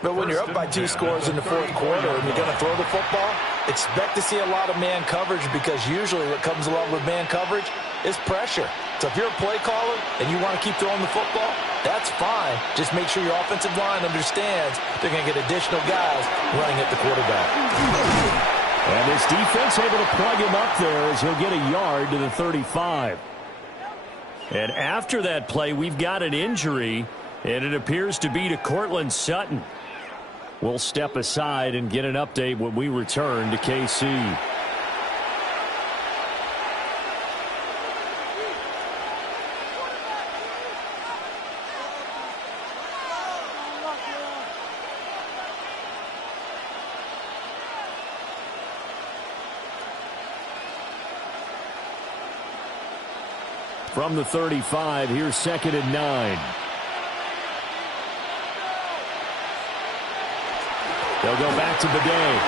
But when you're up by 2 scores in the 4th quarter and you're going to throw the football, expect to see a lot of man coverage, because usually what comes along with man coverage is pressure. So if you're a play caller and you want to keep throwing the football, that's fine. Just make sure your offensive line understands they're going to get additional guys running at the quarterback. And this defense able to plug him up there as he'll get a yard to the 35. And after that play, we've got an injury, and it appears to be to Cortland Sutton. We'll step aside and get an update when we return to KC. From the 35, here's 2nd and 9. They'll go back to Bidet.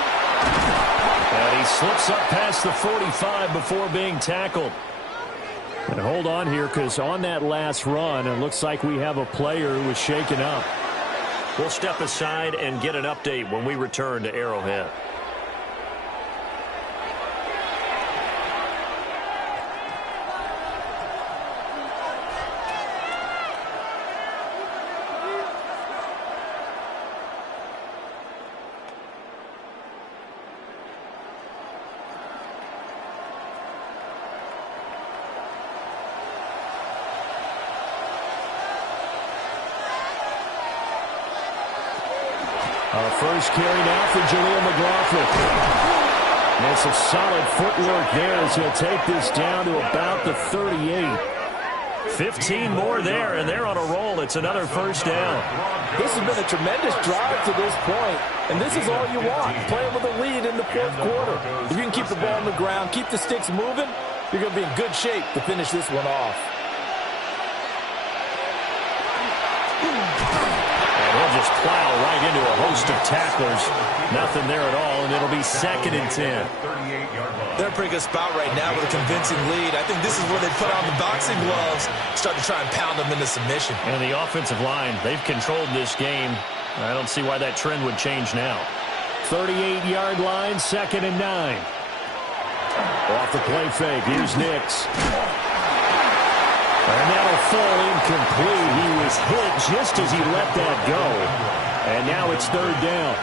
And he slips up past the 45 before being tackled. And hold on here, because on that last run, it looks like we have a player who was shaken up. We'll step aside and get an update when we return to Arrowhead. First carry now for Jaleel McLaughlin. And some solid footwork there as he'll take this down to about the 38. 15 more there, and they're on a roll. It's another first down. This has been a tremendous drive to this point, and this is all you want, playing with a lead in the fourth quarter. If you can keep the ball on the ground, keep the sticks moving, you're going to be in good shape to finish this one off. And he'll just plow right into a host of tacklers. Nothing there at all, and it'll be 2nd and 10. They're in a pretty good spot right now with a convincing lead. I think this is where they put on the boxing gloves, start to try and pound them into submission. And the offensive line, they've controlled this game. I don't see why that trend would change now. 38-yard line, 2nd and 9. Off the play fake, here's Nix. And that'll fall incomplete. He was hit just as he let that go. And now it's 3rd down.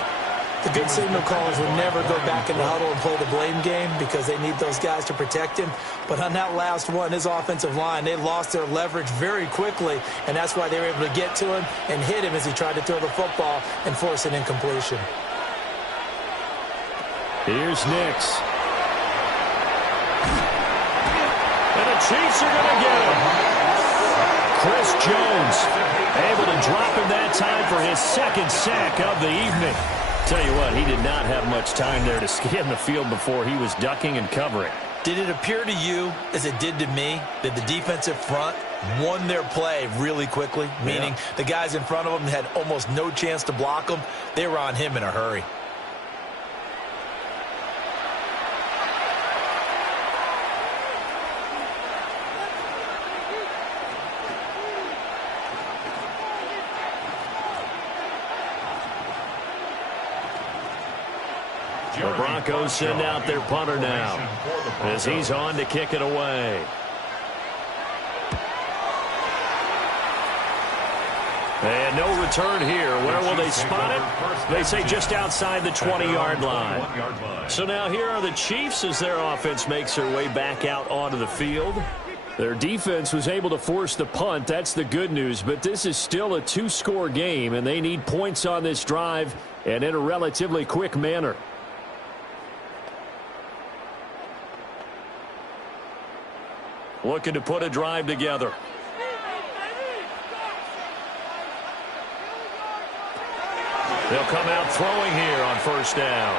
The good signal callers will never go back in the huddle and play the blame game because they need those guys to protect him. But on that last one, his offensive line, they lost their leverage very quickly, and that's why they were able to get to him and hit him as he tried to throw the football and force an incompletion. Here's Nix. And the Chiefs are going to get him. Chris Jones able to drop him that time for his 2nd sack of the evening. Tell you what, he did not have much time there to scan the field before he was ducking and covering. Did it appear to you, as it did to me, that the defensive front won their play really quickly? Meaning the guys in front of them had almost no chance to block them. They were on him in a hurry. The Broncos send out their punter now as he's on to kick it away. And no return here. Where will they spot it? They say just outside the 20-yard line. So now here are the Chiefs as their offense makes their way back out onto the field. Their defense was able to force the punt. That's the good news. But this is still a 2-score game, and they need points on this drive and in a relatively quick manner. Looking to put a drive together. They'll come out throwing here on 1st down.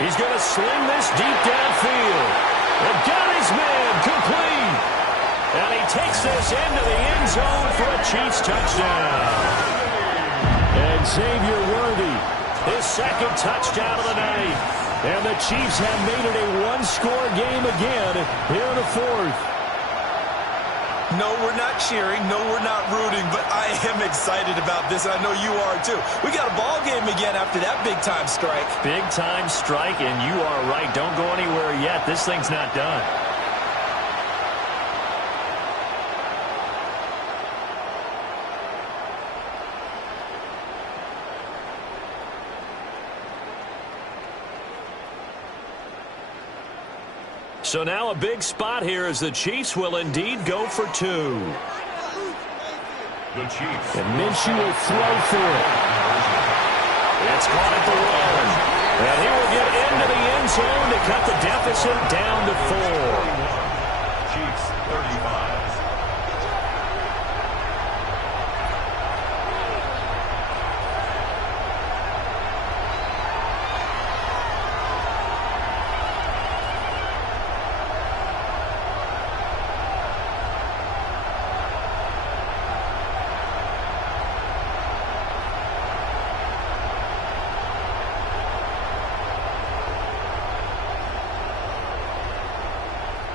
He's going to sling this deep downfield. And got his man complete. And he takes this into the end zone for a Chiefs touchdown. And Xavier Worthy, his 2nd touchdown of the night. And the Chiefs have made it a 1-score game again here in the 4th. No, we're not cheering. No, we're not rooting. But I am excited about this, and I know you are too. We got a ball game again after that big-time strike. Big-time strike, and you are right. Don't go anywhere yet. This thing's not done. So now a big spot here as the Chiefs will indeed go for 2. The Chiefs. And Minshew will throw for it. It's caught at the 1. And he will get into the end zone to cut the deficit down to 4. Chiefs 35.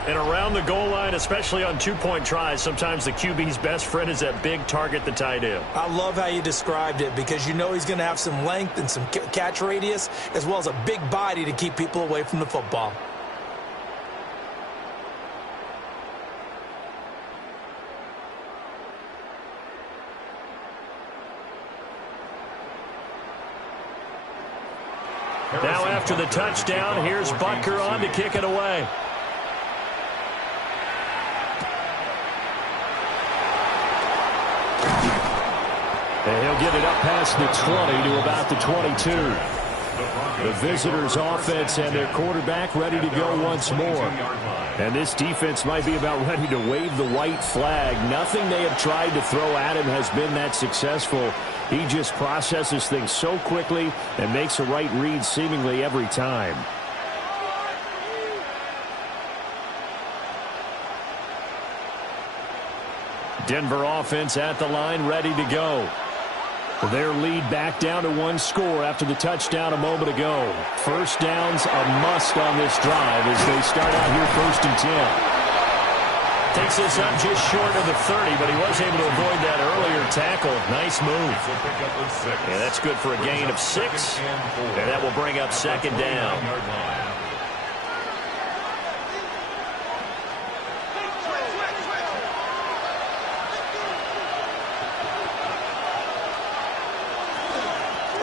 And around the goal line, especially on 2-point tries, sometimes the QB's best friend is that big target, the tight end. I love how you described it because you know he's going to have some length and some catch radius as well as a big body to keep people away from the football. Now after the touchdown, here's Butker on to kick it away. And he'll get it up past the 20 to about the 22. The visitors' offense and their quarterback ready to go once more. And this defense might be about ready to wave the white flag. Nothing they have tried to throw at him has been that successful. He just processes things so quickly and makes a right read seemingly every time. Denver offense at the line, ready to go. Their lead back down to one score after the touchdown a moment ago. First down's a must on this drive as they start out here 1st and 10. Takes this up just short of the 30, but he was able to avoid that earlier tackle. Nice move. Yeah, that's good for a gain of 6, and that will bring up 2nd down.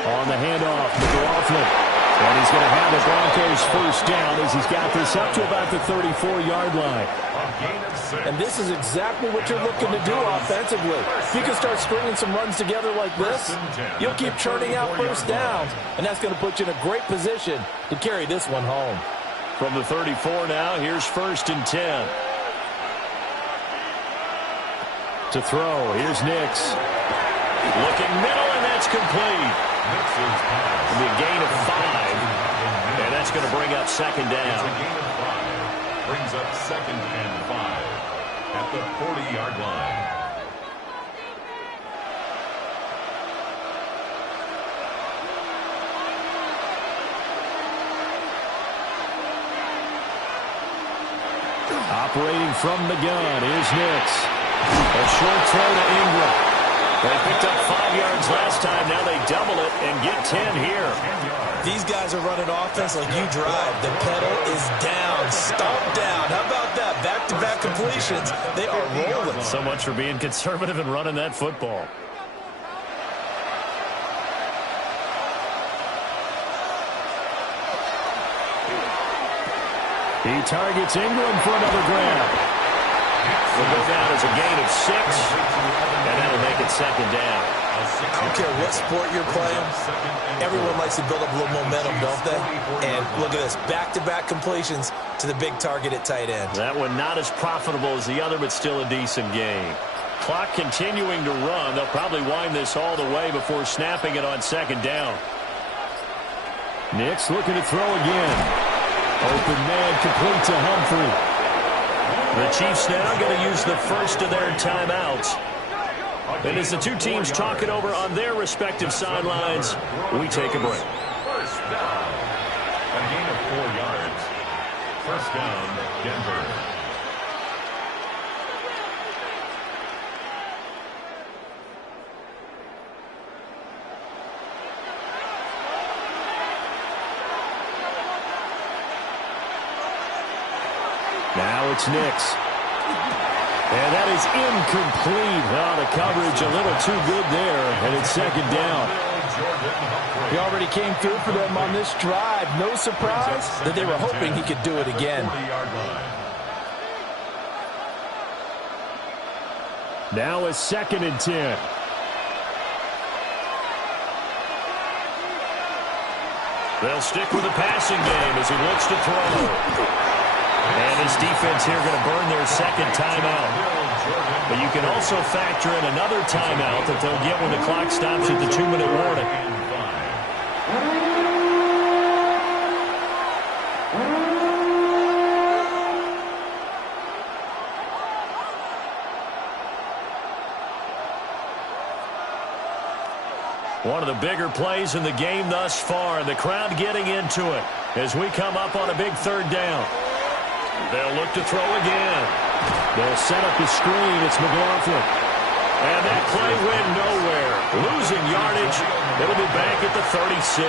On the handoff, McLaughlin. And he's going to have the Broncos first down as he's got this up to about the 34-yard line. And this is exactly what you're looking to do offensively. If you can start stringing some runs together like this, you'll keep churning out first downs, and that's going to put you in a great position to carry this one home. From the 34 now, here's 1st and 10. To throw, here's Nix. Looking middle, and that's complete. It'll be a gain of 5, and that's going to bring up 2nd down. It's a gain of 5. Brings up 2nd and 5 at the 40-yard line. Operating from the gun, here's Nix. A short throw to Ingram. They picked up 5 yards last time. Now they double it and get 10 here. These guys are running offense like you drive. The pedal is down, stomp down. How about that? Back-to-back completions. They are rolling. So much for being conservative and running that football. He targets Ingram for another grab. Will go down as a gain of 6, and that'll make it 2nd down. I don't care what sport you're playing. Everyone likes to build up a little momentum, don't they? And look at this, back-to-back completions to the big target at tight end. That one not as profitable as the other, but still a decent gain. Clock continuing to run. They'll probably wind this all the way before snapping it on 2nd down. Nix looking to throw again. Open man complete to Humphrey. The Chiefs now going to use the first of their timeouts. And as the two teams talk it over on their respective sidelines, we take a break. First down. A gain of 4 yards. First down, Denver. Now it's Nix. And that is incomplete. Oh, the coverage a little too good there, and it's 2nd down. He already came through for them on this drive. No surprise that they were hoping he could do it again. Now it's 2nd and 10. They'll stick with the passing game as he looks to throw. And his defense here going to burn their 2nd timeout. But you can also factor in another timeout that they'll get when the clock stops at the 2-minute warning. One of the bigger plays in the game thus far, and the crowd getting into it as we come up on a big 3rd down. They'll look to throw again. They'll set up the screen. It's McLaughlin. And that play went nowhere. Losing yardage. It'll be back at the 36.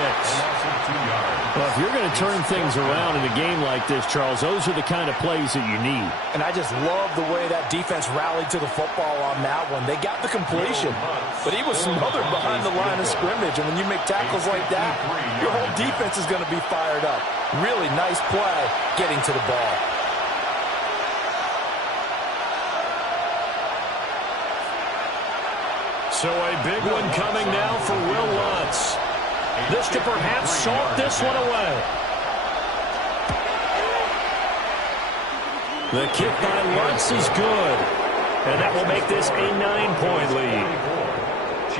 Well, if you're going to turn things around in a game like this, Charles, those are the kind of plays that you need. And I just love the way that defense rallied to the football on that one. They got the completion, but he was smothered behind the line of scrimmage. And when you make tackles like that, your whole defense is going to be fired up. Really nice play getting to the ball. So a big one coming now for Will Lutz. This to perhaps salt this one away. The kick by Lutz is good. And that will make this a 9-point lead.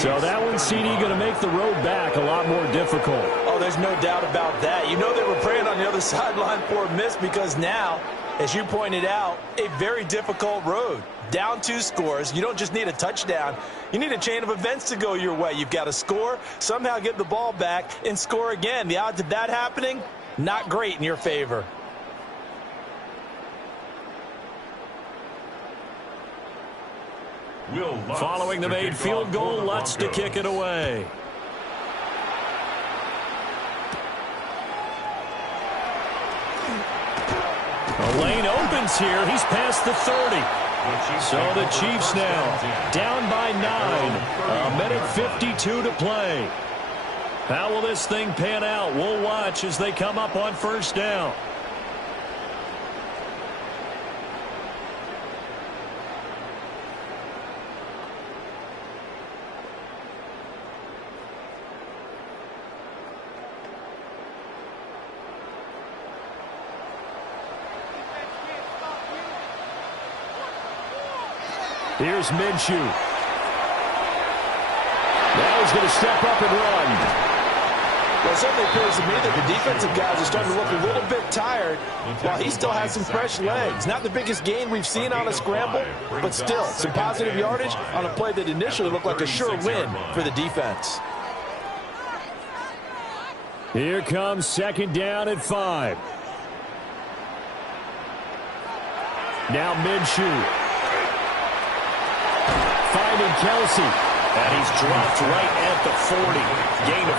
So that one, CD, going to make the road back a lot more difficult. Oh, there's no doubt about that. You know they were praying on the other sideline for a miss because now, as you pointed out, a very difficult road. Down 2 scores. You don't just need a touchdown. You need a chain of events to go your way. You've got to score, somehow get the ball back, and score again. The odds of that happening, not great in your favor. Following the made field goal, Lutz to kick it away. The lane opens here. He's past the 30. So the Chiefs now down by 9. A minute 52 to play. How will this thing pan out? We'll watch as they come up on first down. Here's Minshew. Now he's going to step up and run. Well, it certainly appears to me that the defensive guys are starting to look a little bit tired while he still has some fresh legs. Not the biggest gain we've seen on a scramble, but still some positive yardage on a play that initially looked like a sure win for the defense. Here comes second down at 5. Now Minshew. Finding Kelsey. And he's dropped right at the 40. Gain of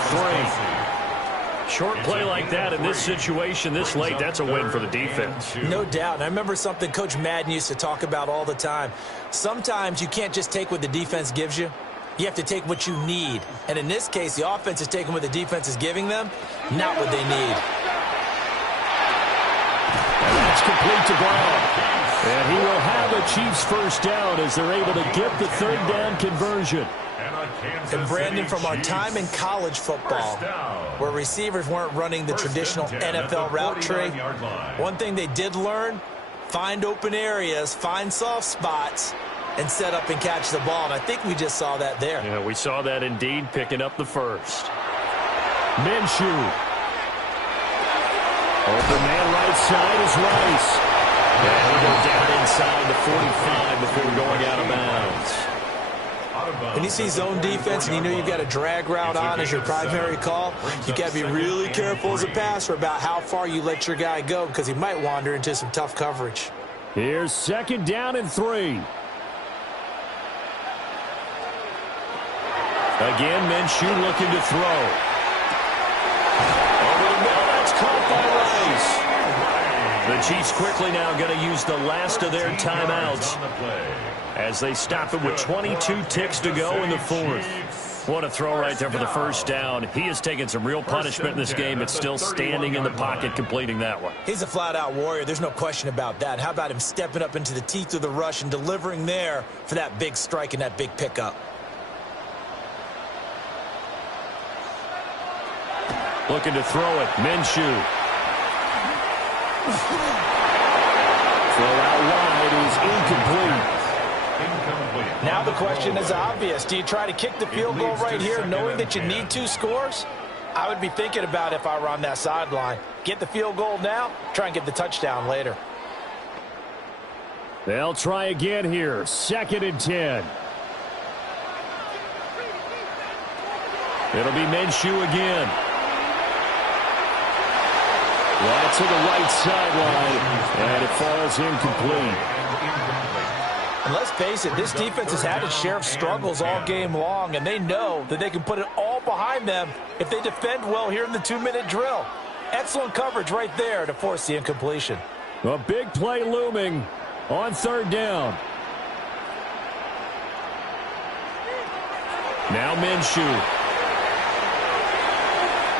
3. Short play like that in this situation this late, that's a win for the defense. No doubt. And I remember something Coach Madden used to talk about all the time. Sometimes you can't just take what the defense gives you. You have to take what you need. And in this case, the offense is taking what the defense is giving them, not what they need. And that's complete to Brown. And he will have a Chiefs first down as they're able to get the third down conversion. And Brandon, from our time in college football, where receivers weren't running the traditional NFL route tree, one thing they did learn, find open areas, find soft spots, and set up and catch the ball. And I think we just saw that there. Yeah, we saw that indeed, picking up the first. Minshew. Open man right side is Rice. And he'll go down inside the 45 before going out of bounds. When you see zone defense and you know you've got a drag route on as your primary call, you got to be really careful as a passer about how far you let your guy go because he might wander into some tough coverage. Here's second down and 3. Again, Minshew looking to throw. Over the middle, that's caught by Rice. The Chiefs quickly now going to use the last of their timeouts as they stop it with 22 ticks to go in the 4th. What a throw right there for the first down. He has taken some real punishment in this game. It's still standing in the pocket, completing that one. He's a flat-out warrior. There's no question about that. How about him stepping up into the teeth of the rush and delivering there for that big strike and that big pickup? Looking to throw it. Minshew. Throw out wide is incomplete. Now the question is obvious. Do you try to kick the field goal right here knowing that you need 2 scores? I would be thinking about if I were on that sideline. Get the field goal now, try and get the touchdown later. They'll try again here. 2nd and 10. It'll be Minshew again. Right to the right sideline, and it falls incomplete. And let's face it, this defense has had its share of struggles all game long, and they know that they can put it all behind them if they defend well here in the 2-minute drill. Excellent coverage right there to force the incompletion. A big play looming on 3rd down. Now Minshew.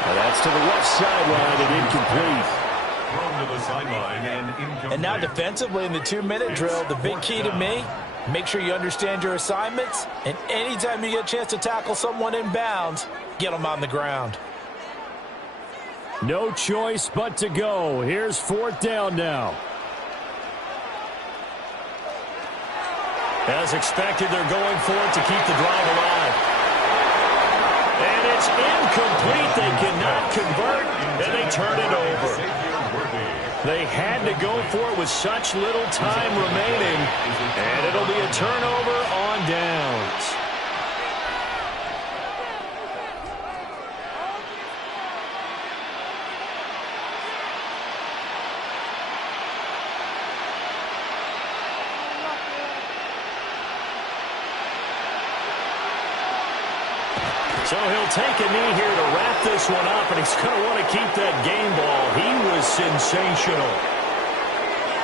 That's to the left sideline and incomplete. And now defensively in the 2-minute drill, the big key to me, Make sure you understand your assignments, and anytime you get a chance to tackle someone in bounds, get them on the ground. No choice but to go. Here's 4th down now. As expected, they're going for it to keep the drive alive. And it's incomplete. They cannot convert, and they turn it over. They had to go for it with such little time remaining, and it'll be a turnover on downs. So he'll take a knee here to wrap this one up, and he's going to want to keep that game ball. He was sensational.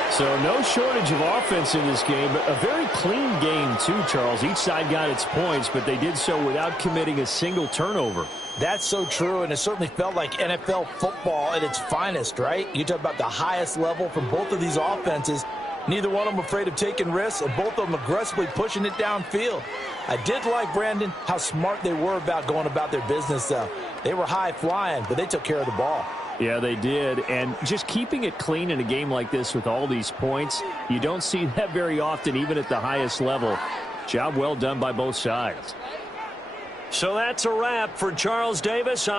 So no shortage of offense in this game, but a very clean game too, Charles. Each side got its points, but they did so without committing a single turnover. That's so true, and it certainly felt like NFL football at its finest, right? You talk about the highest level from both of these offenses. Neither one of them afraid of taking risks, and both of them aggressively pushing it downfield. I did like, Brandon, how smart they were about going about their business, though. They were high-flying, but they took care of the ball. Yeah, they did, and just keeping it clean in a game like this with all these points, you don't see that very often, even at the highest level. Job well done by both sides. So that's a wrap for Charles Davis.